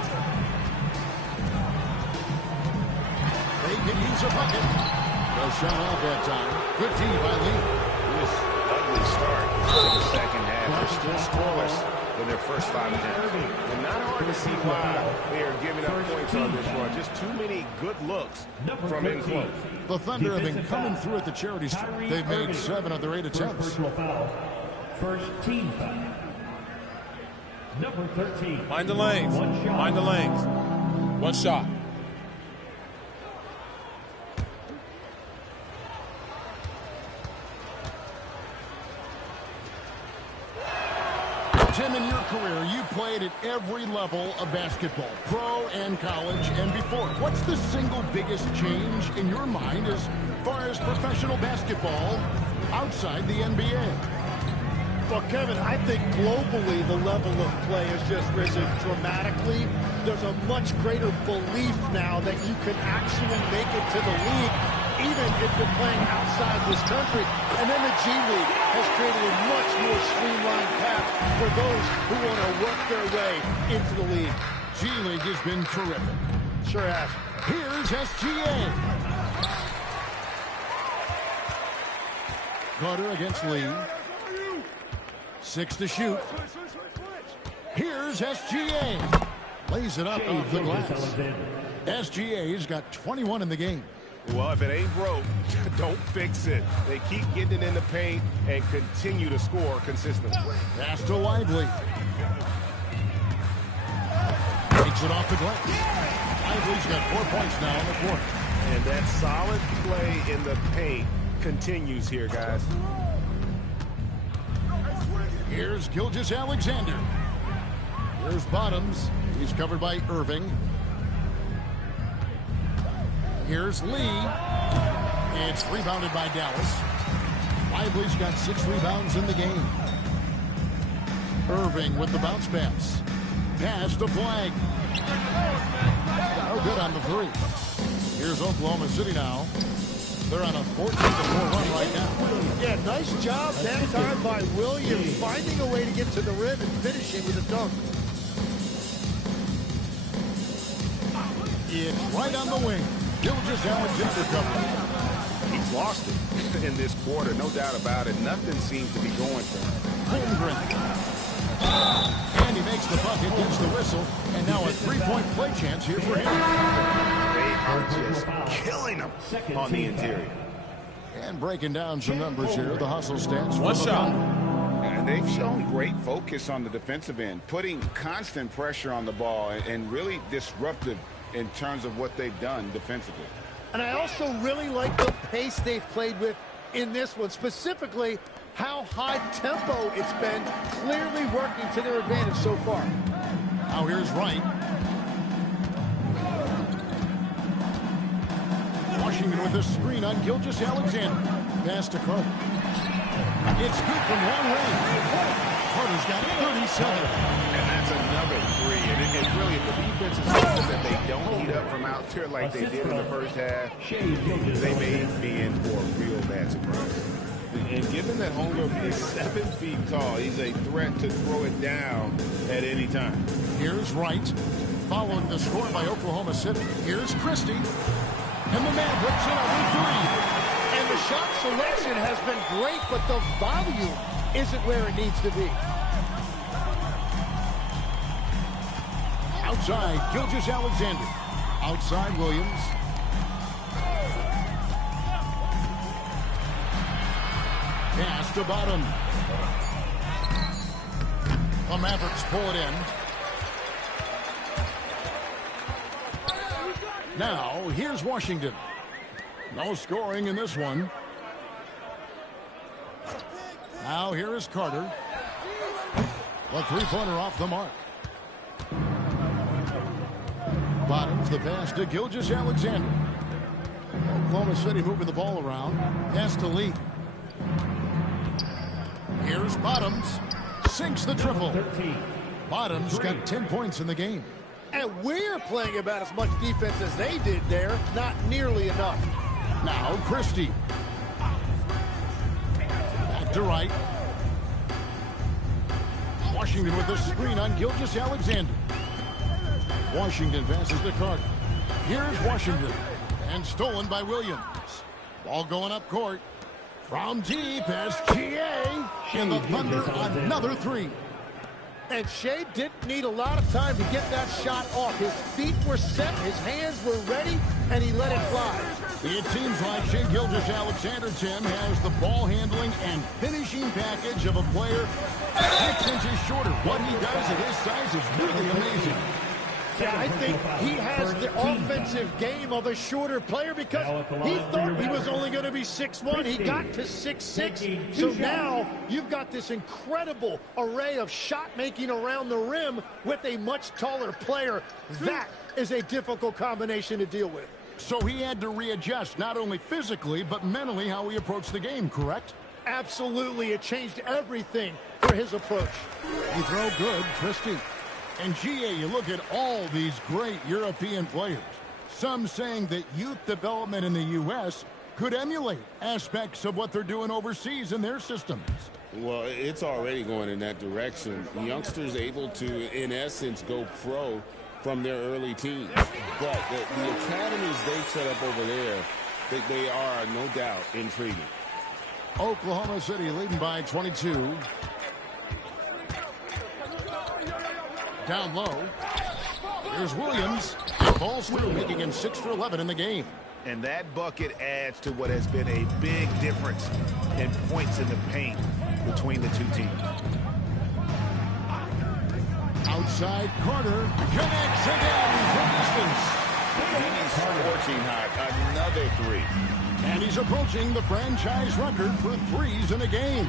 They can use a bucket. No shot off that time. Good D by Lee. This ugly start to the second half. They're still scoreless in their first 5 attempts. And not hard to see why they are giving up points on this run. Just too many good looks from in close. The Thunder have been coming through at the charity stripe. They've made 7 of their 8 attempts. First team foul. Number 13. Mind the lanes. Mind the lanes. One shot. Tim, in your career, you played at every level of basketball, pro and college and before. What's the single biggest change in your mind as far as professional basketball outside the NBA? Well, Kevin, I think globally the level of play has just risen dramatically. There's a much greater belief now that you can actually make it to the league, even if you're playing outside this country. And then the G League has created a much more streamlined path for those who want to work their way into the league. G League has been terrific. Sure has. Here's SGA. Carter against Lee. 6 to shoot. Here's SGA. Lays it up off the glass. SGA's got 21 in the game. Well, if it ain't broke, don't fix it. They keep getting it in the paint and continue to score consistently. Pass to Lively. Takes it off the glass. Lively's got 4 points now in the court. And that solid play in the paint continues here, guys. Here's Gilgeous-Alexander. Here's Bottoms. He's covered by Irving. Here's Lee. It's rebounded by Dallas. Lively's got 6 rebounds in the game. Irving with the bounce pass. Pass to Flag. No good on the 3. Here's Oklahoma City now. They're on a 14-4 run right now. Yeah, nice job that time by Williams, finding a way to get to the rim and finishing with a dunk. It's right on the wing. Gilgeous-Alexander covered. He's lost it in this quarter, no doubt about it. Nothing seems to be going for him. Holmgren. And he makes the bucket, gets the whistle, and now a 3-point play chance here for him. They are just killing him on the interior. And breaking down some numbers here, the hustle stats. One shot. And And they've shown great focus on the defensive end, putting constant pressure on the ball and really disruptive in terms of what they've done defensively. And I also really like the pace they've played with in this one, specifically how high tempo it's been, clearly working to their advantage so far. Now here's Wright. Washington with a screen on Gilgeous-Alexander. Pass to Carter. It's good from long range. Carter's got 37. And that's another three. And it's really, if the defense is hoping that they don't heat up from out there like they did in the first half, they may be in for a real bad surprise. And given that Holmgren is 7 feet tall, he's a threat to throw it down at any time. Here's Wright, following the score by Oklahoma City. Here's Christie, and the Mavericks in over 3. And the shot selection has been great, but the volume isn't where it needs to be. Outside, Gilgeous-Alexander. Outside, Williams. Pass to Bottom. The Mavericks pull it in. Now, here's Washington. No scoring in this one. Now, here is Carter. A three-pointer off the mark. Bottoms the pass to Gilgeous-Alexander. Oklahoma City moving the ball around. Pass to Lee. Here's Bottoms. Sinks the triple. Bottoms got 10 points in the game. And we're playing about as much defense as they did there. Not nearly enough. Now Christie. Back to Wright. Washington with a screen on Gilgeous-Alexander. Washington passes to Carter. Here's Washington. And stolen by Williams. Ball going up court. From deep as G.A. And the Thunder another three. And Shea didn't need a lot of time to get that shot off. His feet were set, his hands were ready, and he let it fly. It seems like Shea Gilgeous-Alexander, Tim, has the ball handling and finishing package of a player 6 inches shorter. What he does at his size is really amazing. Yeah, I think he has the offensive game of a shorter player because he thought he was only going to be 6'1". He got to 6'6". So now you've got this incredible array of shot making around the rim with a much taller player. That is a difficult combination to deal with. So he had to readjust not only physically but mentally how he approached the game, correct? Absolutely. It changed everything for his approach. You throw good, Christie. And GA, you look at all these great European players. Some saying that youth development in the U.S. could emulate aspects of what they're doing overseas in their systems. Well, it's already going in that direction. Youngsters able to, in essence, go pro from their early teens. But the academies they've set up over there, they are, no doubt, intriguing. Oklahoma City leading by 22. Down low. Here's Williams. Ball's through, making him 6 for 11 in the game. And that bucket adds to what has been a big difference in points in the paint between the two teams. Outside Carter connects again from distance. He's scorching hot. Another three. And he's approaching the franchise record for threes in a game.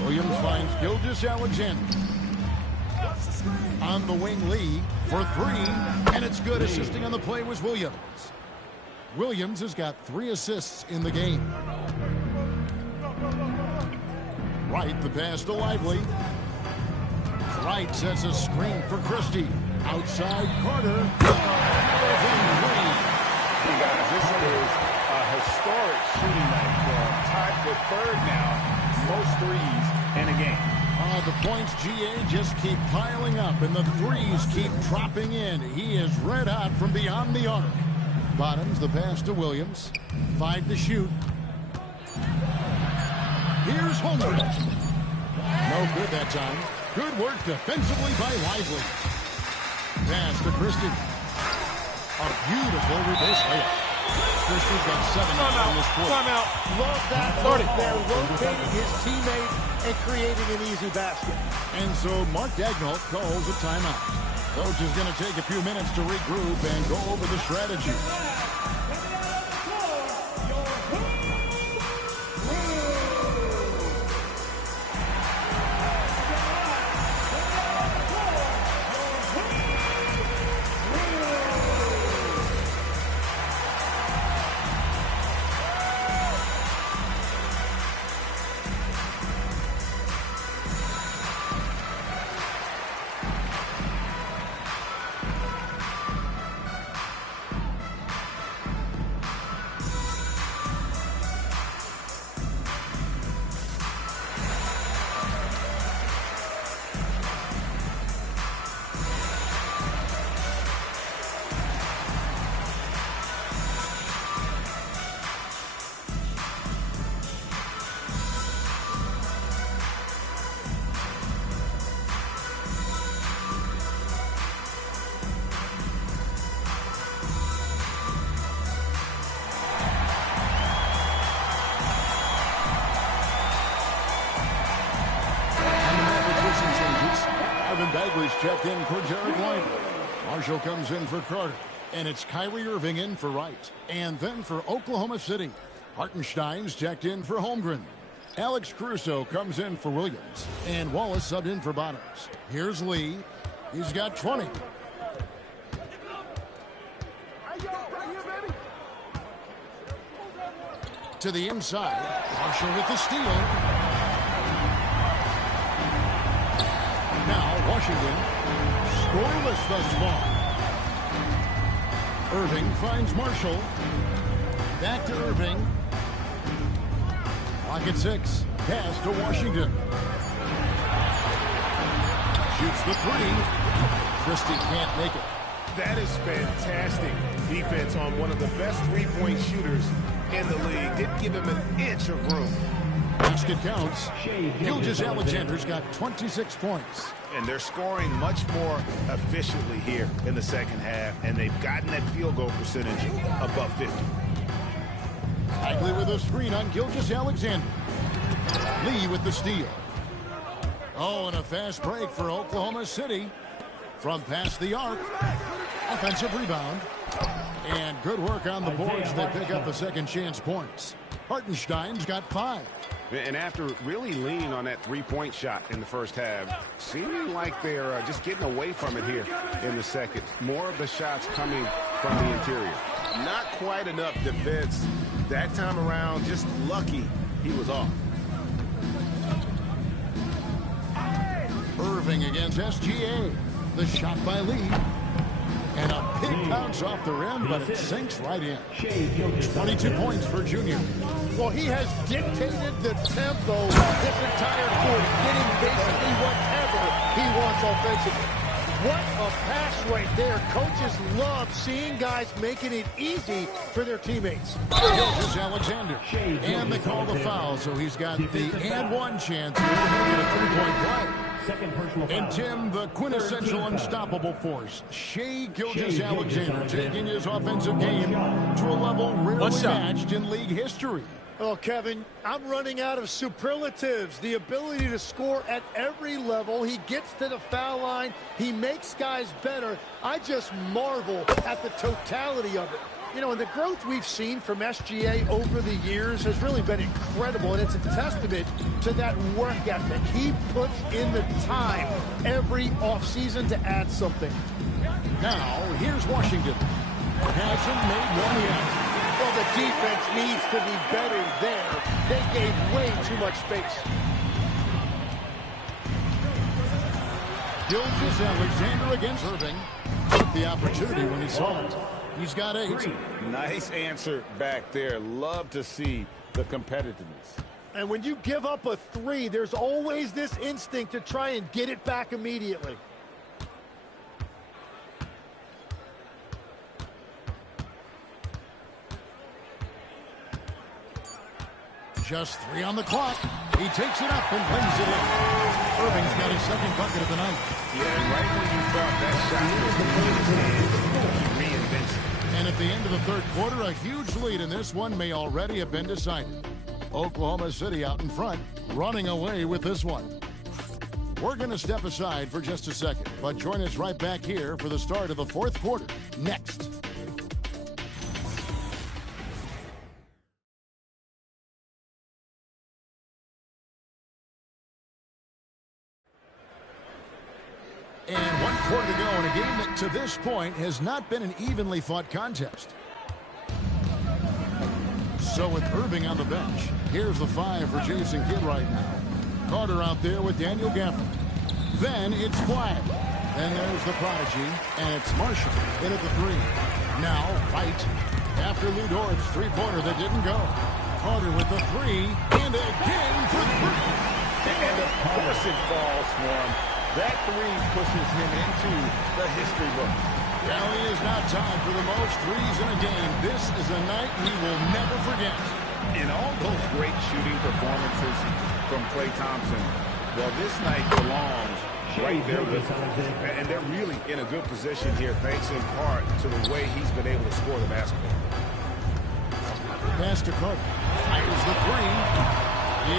Williams finds Gilgeous-Alexander. On the wing, Lee for three, and it's good. Assisting on the play was Williams. Williams has got 3 assists in the game. Wright, the pass to Lively. Wright sets a screen for Christie. Outside Carter. Hey guys, this is a historic shooting night. Tied for third now, most threes in a game. The points, GA, just keep piling up, and the threes keep dropping in. He is red hot from beyond the arc. Bottoms, the pass to Williams. 5 to shoot. Here's Holmgren. No good that time. Good work defensively by Lively. Pass to Christie. A beautiful reverse layup. Christie's got 7 now in this quarter. Timeout. Love that. They're rotating his teammate and creating an easy basket. And so Mark Daigneault calls a timeout. Coach is going to take a few minutes to regroup and go over the strategy. Bagley's checked in for Jarrett White. Marshall comes in for Carter. And it's Kyrie Irving in for Wright. And then for Oklahoma City, Hartenstein's checked in for Holmgren. Alex Caruso comes in for Williams. And Wallace subbed in for Bottoms. Here's Lee. He's got 20. To the inside. Marshall with the steal. Now Washington scoreless thus far. Irving finds Marshall. Back to Irving. Clock at 6. Pass to Washington. Shoots the 3. Christie can't make it. That is fantastic defense on one of the best three-point shooters in the league. Didn't give him an inch of room. Basket counts. Gilgeous-Alexander's got 26 points. And they're scoring much more efficiently here in the second half, and they've gotten that field goal percentage above 50. Bagley with a screen on Gilgeous-Alexander. Lee with the steal. Oh, and a fast break for Oklahoma City. From past the arc. Offensive rebound. And good work on the boards. They pick up the second chance points. Hartenstein's got 5. And after really leaning on that three-point shot in the first half, seeming like they're just getting away from it here in the second. More of the shots coming from the interior. Not quite enough defense that time around. Just lucky he was off. Irving against SGA. The shot by Lee. And a big bounce off the rim, but it sinks right in. 22 points for Junior. Well, he has dictated the tempo this entire quarter, getting basically whatever he wants offensively. What a pass right there. Coaches love seeing guys making it easy for their teammates. Gilgeous-Alexander. And they call the foul, so he's got the and one chance here to make it a three-point play. And Tim, the quintessential unstoppable force, Shai Gilgeous-Alexander, taking his offensive game to a level rarely matched in league history. Oh, Kevin, I'm running out of superlatives. The ability to score at every level. He gets to the foul line. He makes guys better. I just marvel at the totality of it. You know, and the growth we've seen from SGA over the years has really been incredible, and it's a testament to that work ethic. He puts in the time every offseason to add something. Now, here's Washington. Hasn't made one yet. Well, the defense needs to be better there. They gave way too much space. Gilgeous-Alexander against Irving. Took the opportunity when he saw it. He's got 8. Nice answer back there. Love to see the competitiveness. And when you give up a 3, there's always this instinct to try and get it back immediately. Just 3 on the clock. He takes it up and lays it in. Irving's got his second bucket of the night. Yeah, and right when you thought that shot was in his hands, he reinvents it. And at the end of the third quarter, a huge lead in this one may already have been decided. Oklahoma City out in front, running away with this one. We're going to step aside for just a second, but join us right back here for the start of the fourth quarter next. And 1 quarter to go in a game that to this point has not been an evenly fought contest. So with Irving on the bench, here's the 5 for Jason Kidd right now. Carter out there with Daniel Gafford. Then it's Flag. Then there's the prodigy, and it's Marshall in at the 3. Now White after Lou Dort's three-pointer that didn't go. Carter with the 3, and again for 3. And of course it falls for him. That 3 pushes him into the history books. Well, it is now time for the most threes in a game. This is a night we will never forget. In all those great shooting performances from Klay Thompson, well, this night belongs right there with him. And they're really in a good position here, thanks in part to the way he's been able to score the basketball. Pass to Carter. Fires the 3.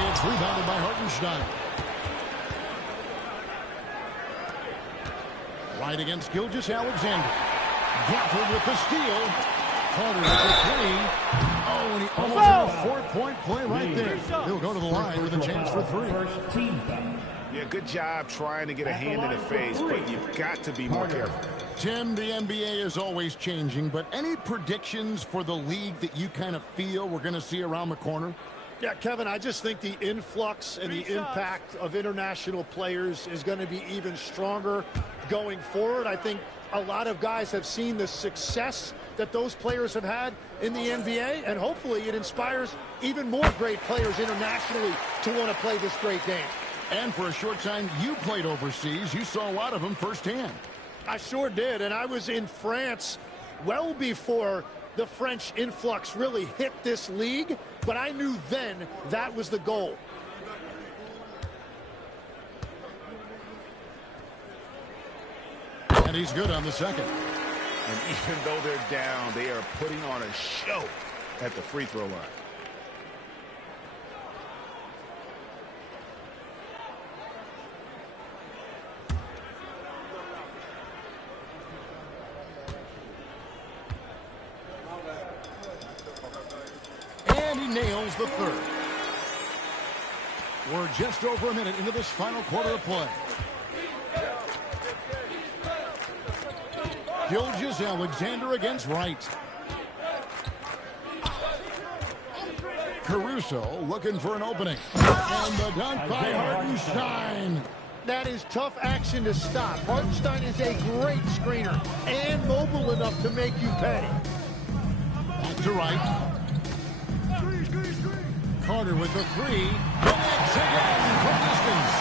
It's rebounded by Hartenstein. Right against Gilgeous-Alexander. Gafford with the steal. Carter with the 3. Oh, and he almost had a 4-point play right there. He'll go to the line with a chance for 3. Yeah, good job trying to get a hand in the face, but you've got to be more careful. Tim, the NBA is always changing, but any predictions for the league that you kind of feel we're going to see around the corner? Yeah, Kevin, I just think the influx and the impact of international players is going to be even stronger going forward. I think a lot of guys have seen the success that those players have had in the NBA, and hopefully it inspires even more great players internationally to want to play this great game. And for a short time, you played overseas. You saw a lot of them firsthand. I sure did, and I was in France well before the French influx really hit this league, but I knew then that was the goal. And he's good on the second. And even though they're down, they are putting on a show at the free throw line. And he nails the third. We're just over a minute into this final quarter of play. Gilgeous-Alexander against Wright. Caruso looking for an opening. And the dunk by Hartenstein. That is tough action to stop. Hartenstein is a great screener and mobile enough to make you pay. Back to Wright. Carter with the 3. Connects again from distance.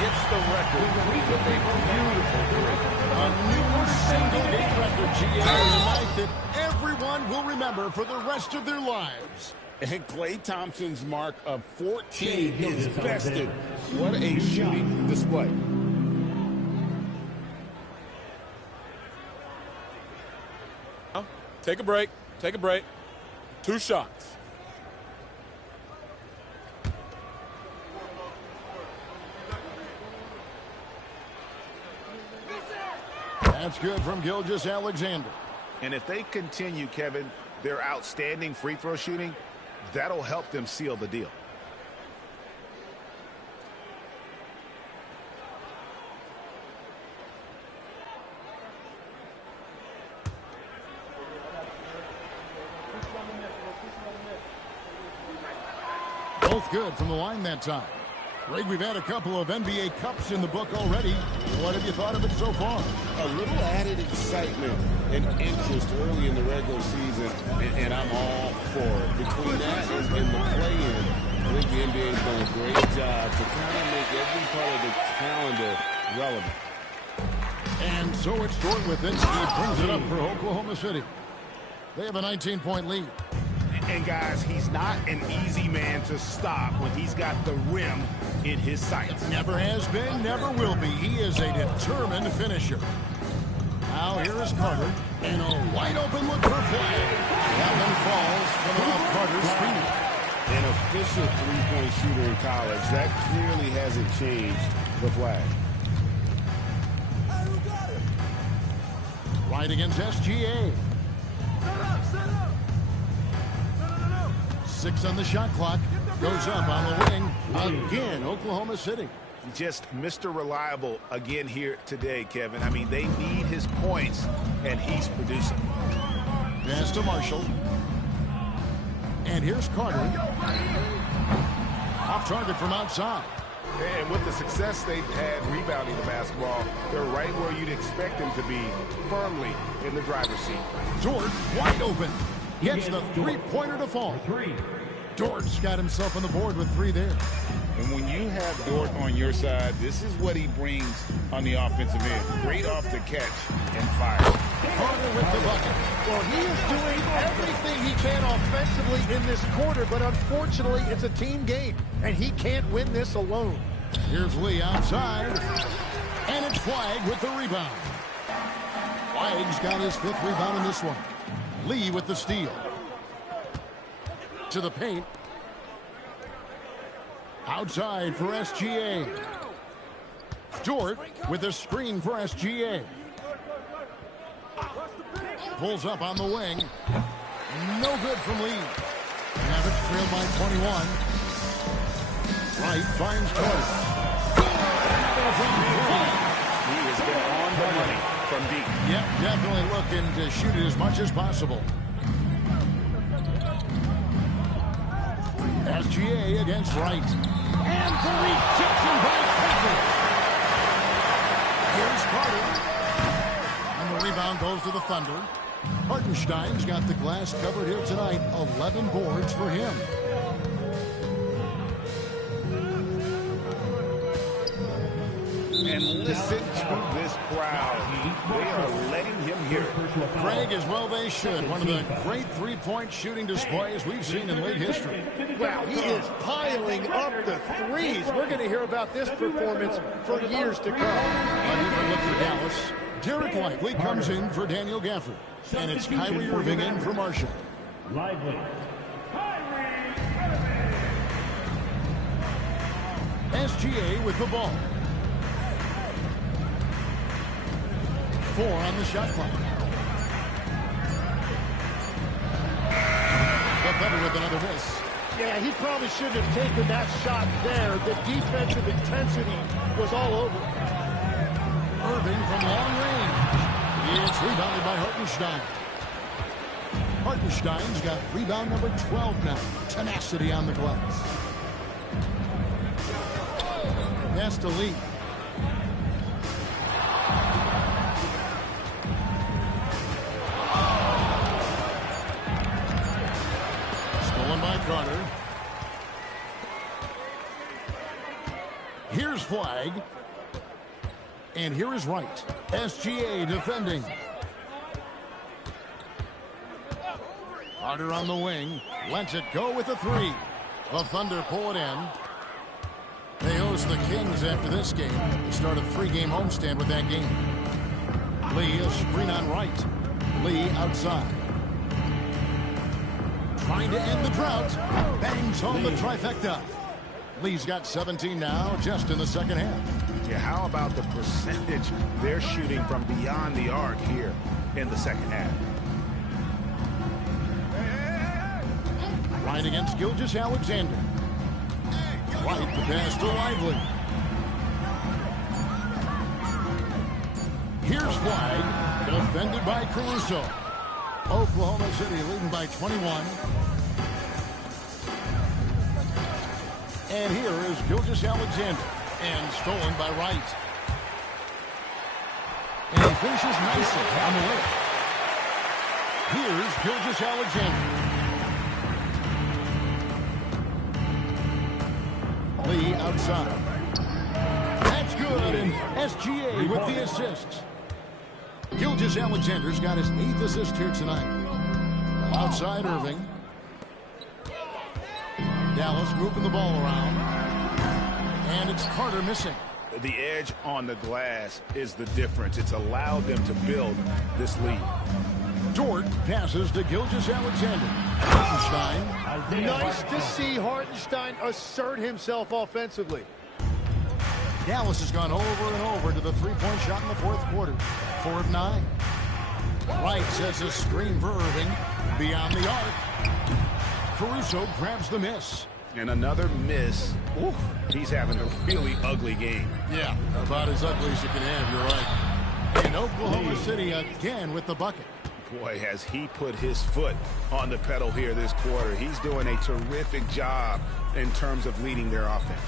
Gets the record with a beautiful three. A new single-game record, GA, a night that everyone will remember for the rest of their lives. And Klay Thompson's mark of 14 is bested. What a shooting display. Take a break. Take a break. 2 shots. That's good from Gilgeous-Alexander. And if they continue, Kevin, their outstanding free throw shooting, that'll help them seal the deal. Both good from the line that time. Greg, we've had a couple of NBA Cups in the book already. What have you thought of it so far? A little added excitement and interest early in the regular season, and I'm all for it. Between that and the play-in, I think the NBA has done a great job to kind of make every part of the calendar relevant. And so it's Dort with it. He brings it up for Oklahoma City. They have a 19-point lead. And guys, he's not an easy man to stop when he's got the rim in his sights. Never has been, never will be. He is a determined finisher. Now here is Carter. And a wide open look for flag. That one falls from above Carter's feet. An efficient three-point shooter in college. That clearly hasn't changed the flag. Right against SGA. 6 on the shot clock. Goes up on the wing. Again, Oklahoma City. Just Mr. Reliable again here today, Kevin. I mean, they need his points, and he's producing. Pass to Marshall. And here's Carter. Off target from outside. And with the success they've had rebounding the basketball, they're right where you'd expect them to be, firmly in the driver's seat. Dort wide open. Gets the three-pointer to fall. Dort's got himself on the board with 3 there. And when you have Dort on your side, this is what he brings on the offensive end. Great off the catch and fire. Carter with the bucket. Well, he is doing everything he can offensively in this quarter, but unfortunately, it's a team game, and he can't win this alone. Here's Lee outside, and it's Flagg with the rebound. Flagg's got his 5th rebound in this one. Lee with the steal. To the paint. Outside for SGA. Dort with a screen for SGA. Pulls up on the wing. No good from Lee. Mavericks trailed by 21. Wright finds Carter. He has been on the money from deep. Yep, definitely looking to shoot it as much as possible. SGA against Wright. And the rejection by Patrick. Here's Carter. And the rebound goes to the Thunder. Hartenstein's got the glass covered here tonight. 11 boards for him. And listen to this crowd. They are letting him hear it. Craig, as well they should. One of the great three-point shooting displays we've seen in late history. Wow, he is piling up the threes. We're going to hear about this performance for years to come. A different look for Dallas. Derek Lively comes in for Daniel Gafford. And it's Kyrie Irving in for Marshall. Lively. SGA with the ball. 4 on the shot clock. The Thunder with another miss. Yeah, he probably shouldn't have taken that shot there. The defensive intensity was all over. Irving from long range. It's rebounded by Hartenstein. Hartenstein's got rebound number 12 now. Tenacity on the glass. Pass to Lee. Stolen by Carter. Here's Flagg. And here is Wright. SGA defending. Carter on the wing. Lets it go with a 3. The Thunder pull it in. They host the Kings after this game. They start a 3-game homestand with that game. Lee, a screen on Wright. Lee outside. Trying to end the drought. Bangs home the trifecta. Lee's got 17 now, just in the second half. Yeah, how about the percentage they're shooting from beyond the arc here in the second half? Right against Gilgeous-Alexander. Right, the pass to Lively. Here's Flagg, defended by Caruso. Oklahoma City leading by 21. And here is Gilgeous-Alexander. And stolen by Wright. And he finishes nicely on the way. Here's Gilgeous-Alexander. Lee outside. That's good, and SGA with the assists. Gilgeous-Alexander's got his 8th assist here tonight. Outside Irving. Dallas moving the ball around. And it's Carter missing. The edge on the glass is the difference. It's allowed them to build this lead. Dort passes to Gilgeous-Alexander. Hartenstein. Nice to see Hartenstein assert himself offensively. Dallas has gone over and over to the three-point shot in the fourth quarter. 4 of 9. Wright sets a screen for Irving. Beyond the arc. Caruso grabs the miss. And another miss. Ooh, he's having a really ugly game. Yeah, about as ugly as you can have, you're right. And Oklahoma City again with the bucket. Boy, has he put his foot on the pedal here this quarter. He's doing a terrific job in terms of leading their offense.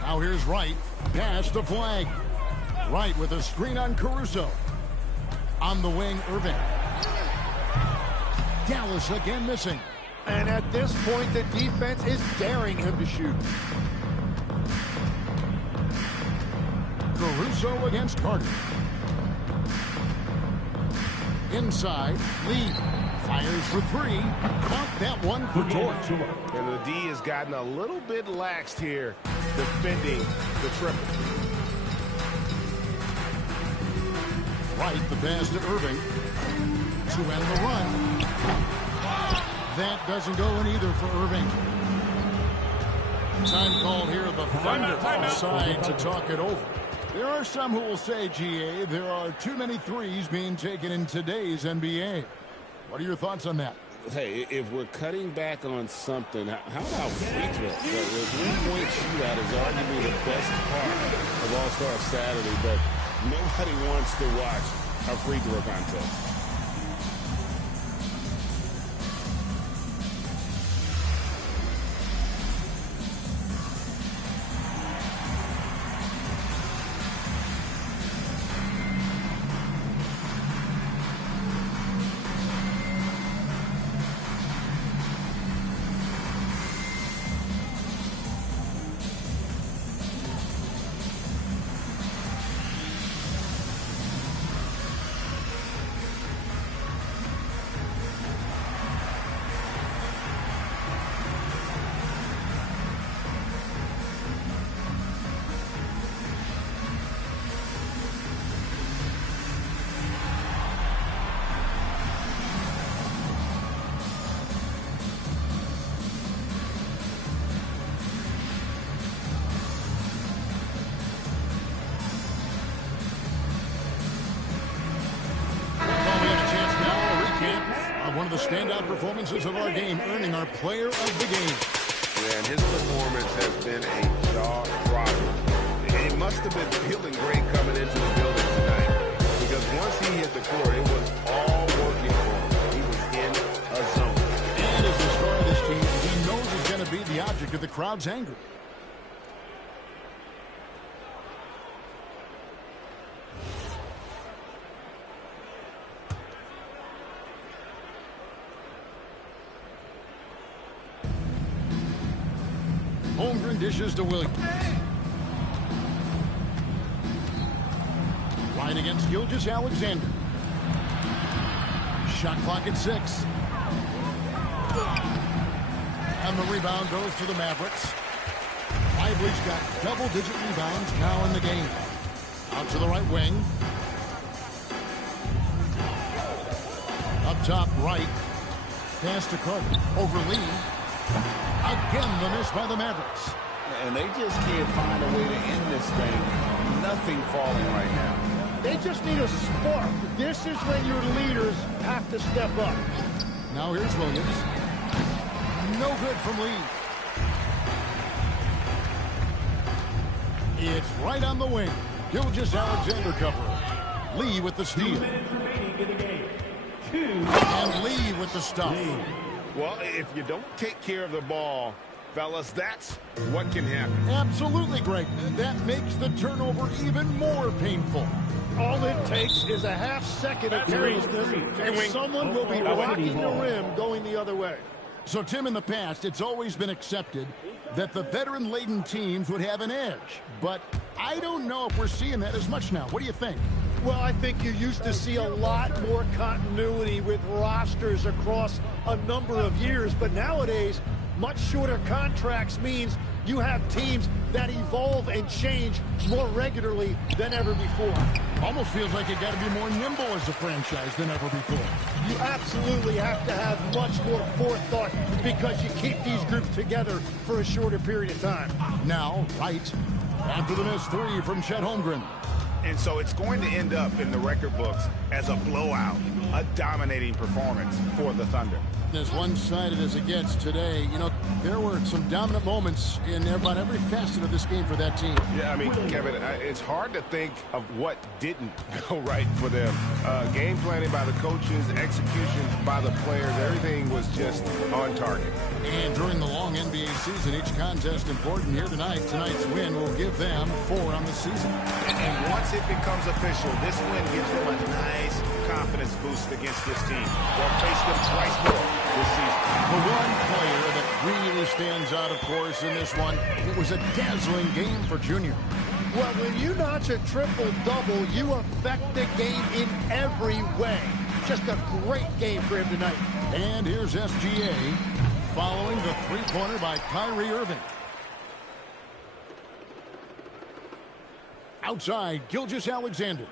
Now here's Wright. Pass to Flag. Wright with a screen on Caruso. On the wing, Irving. Dallas again missing. And at this point, the defense is daring him to shoot. Caruso against Carter. Inside, Lee fires for 3. Count that one for Dort. And the D has gotten a little bit laxed here, defending the triple. Right, the pass to Irving. To end the run. That doesn't go in either for Irving. Time called here. The Thunder decide to talk it over. There are some who will say, GA, there are too many threes being taken in today's NBA. What are your thoughts on that? Hey, if we're cutting back on something, how about free throw? The three-point shootout is arguably the best part of All-Star Saturday, but nobody wants to watch a free throw contest. One of the standout performances of our game, earning our player of the game. Yeah, and his performance has been a jaw dropper. He must have been feeling great coming into the building tonight, because once he hit the court, it was all working for him. He was in a zone. And as the star of this team, he knows he's going to be the object of the crowd's anger. Holmgren dishes to Williams. Right against Gilgeous-Alexander. Shot clock at 6. And the rebound goes to the Mavericks. Lively's got double-digit rebounds now in the game. Out to the right wing. Up top right. Pass to Carter. Over Lee. Again, the miss by the Mavericks. And they just can't find a way to end this thing. Nothing falling right now. They just need a spark. This is when your leaders have to step up. Now here's Williams. No good from Lee. It's right on the wing. Gilgeous-Alexander covering. Lee with the steal. And Lee with the stuff. Well, if you don't take care of the ball, fellas, that's what can happen. Absolutely, Greg. That makes the turnover even more painful. All it takes is a half-second of carelessness, and someone will be rocking the rim going the other way. So, Tim, in the past, it's always been accepted that the veteran-laden teams would have an edge. But I don't know if we're seeing that as much now. What do you think? Well, I think you used to see a lot more continuity with rosters across a number of years. But nowadays, much shorter contracts means You have teams that evolve and change more regularly than ever before. Almost feels like you got to be more nimble as a franchise than ever before. You absolutely have to have much more forethought because you keep these groups together for a shorter period of time. Now, Wright, after the missed three from Chet Holmgren. And so it's going to end up in the record books as a blowout, a dominating performance for the Thunder. As one-sided as it gets today, you know, there were some dominant moments in about every facet of this game for that team. Yeah, I mean, Kevin, it's hard to think of what didn't go right for them. Game planning by the coaches, execution by the players, everything was just on target. And during the long NBA season, each contest important here tonight. Tonight's win will give them 4 on the season. And once it becomes official, this win gives them a nice confidence boost against this team. They'll face them twice more this season. The one player that really stands out, of course, in this one, it was a dazzling game for Junior. Well, when you notch a triple-double, you affect the game in every way. Just a great game for him tonight. And here's SGA following the three-pointer by Kyrie Irving. Outside, Gilgeous-Alexander.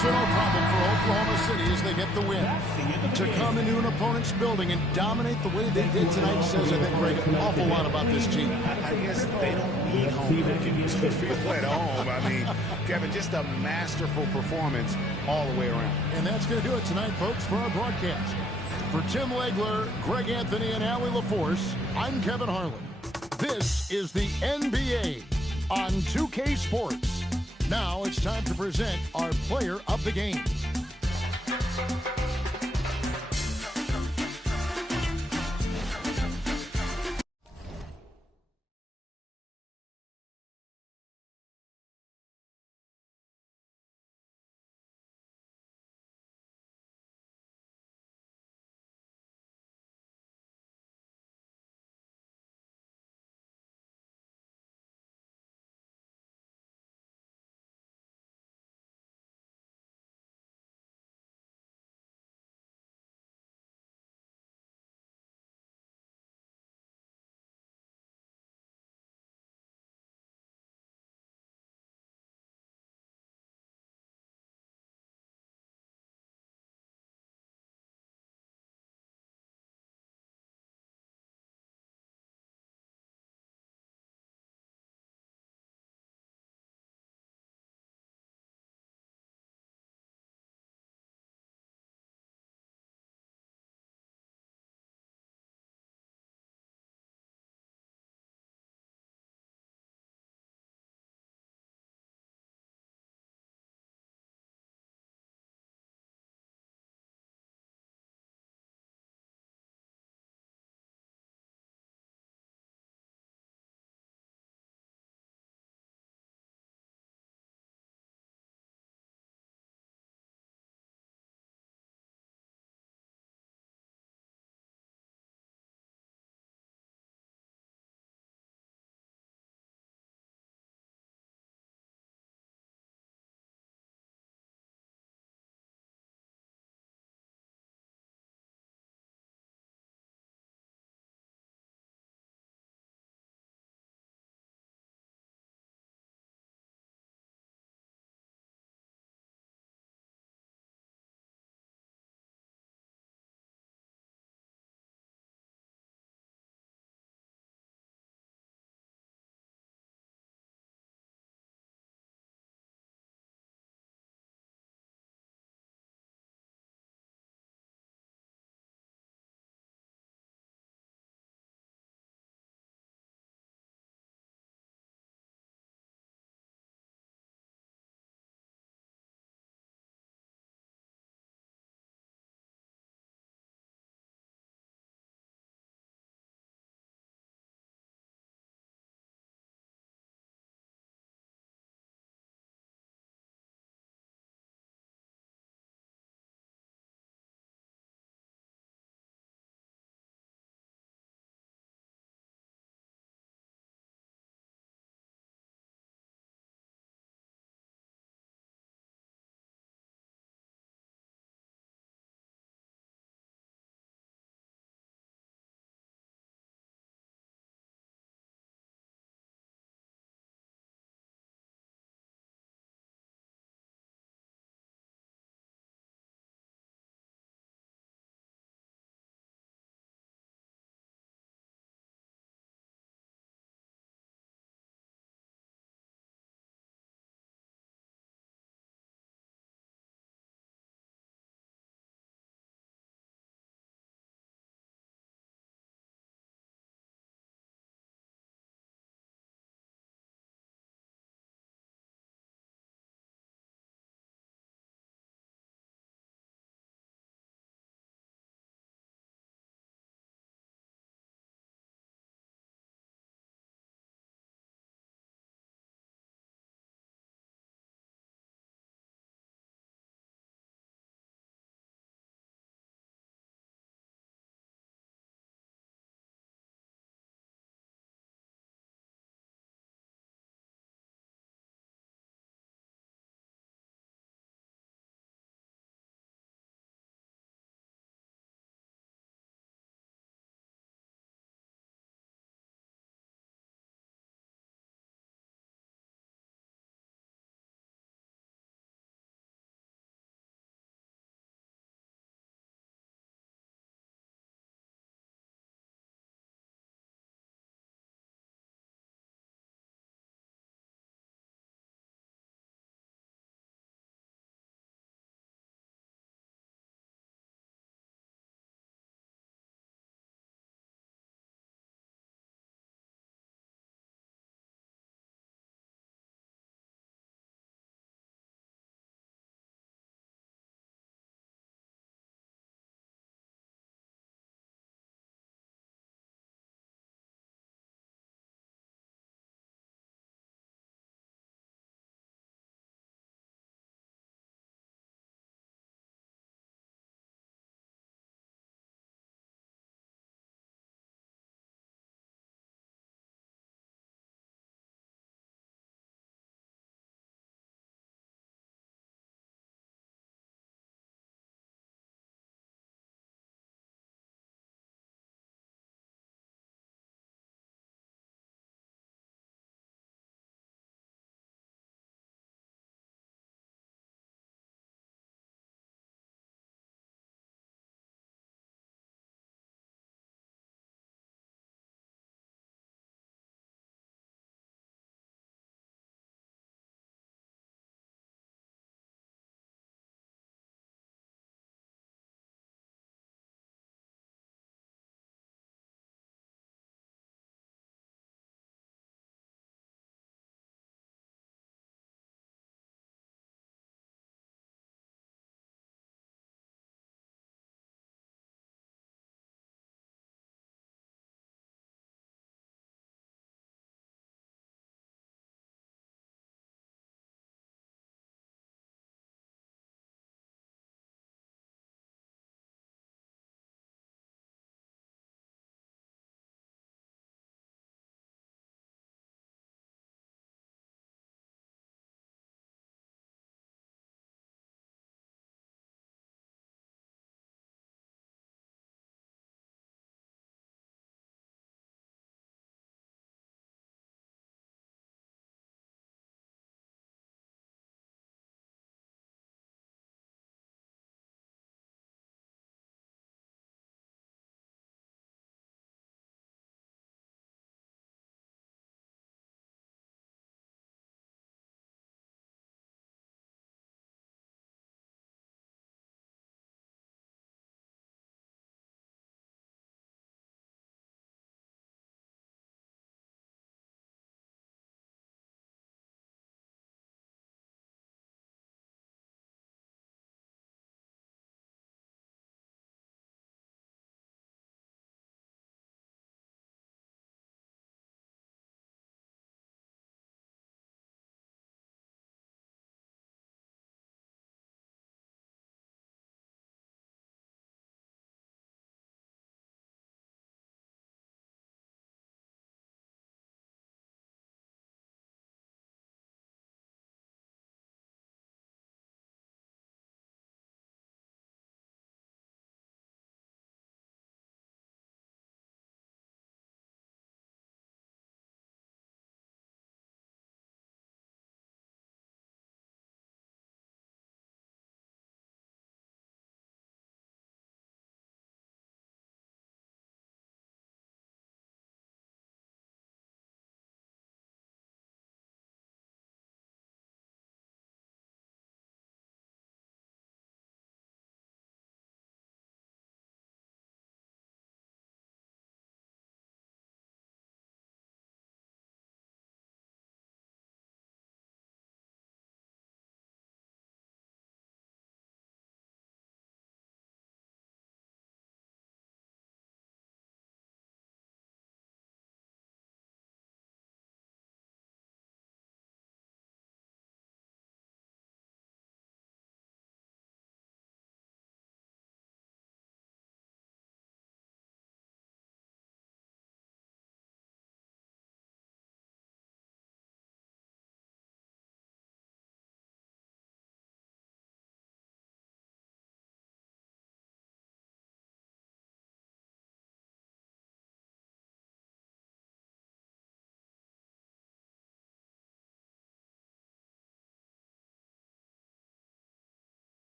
So no problem for Oklahoma City as they get the win. To come into an opponent's building and dominate the way they did tonight says, I think, Greg, an awful lot about this team. I guess they don't need home cooking to feel at home. I mean, Kevin, just a masterful performance all the way around. And that's going to do it tonight, folks, for our broadcast. For Tim Legler, Greg Anthony, and Allie LaForce, I'm Kevin Harlan. This is the NBA on 2K Sports. Now it's time to present our player of the game.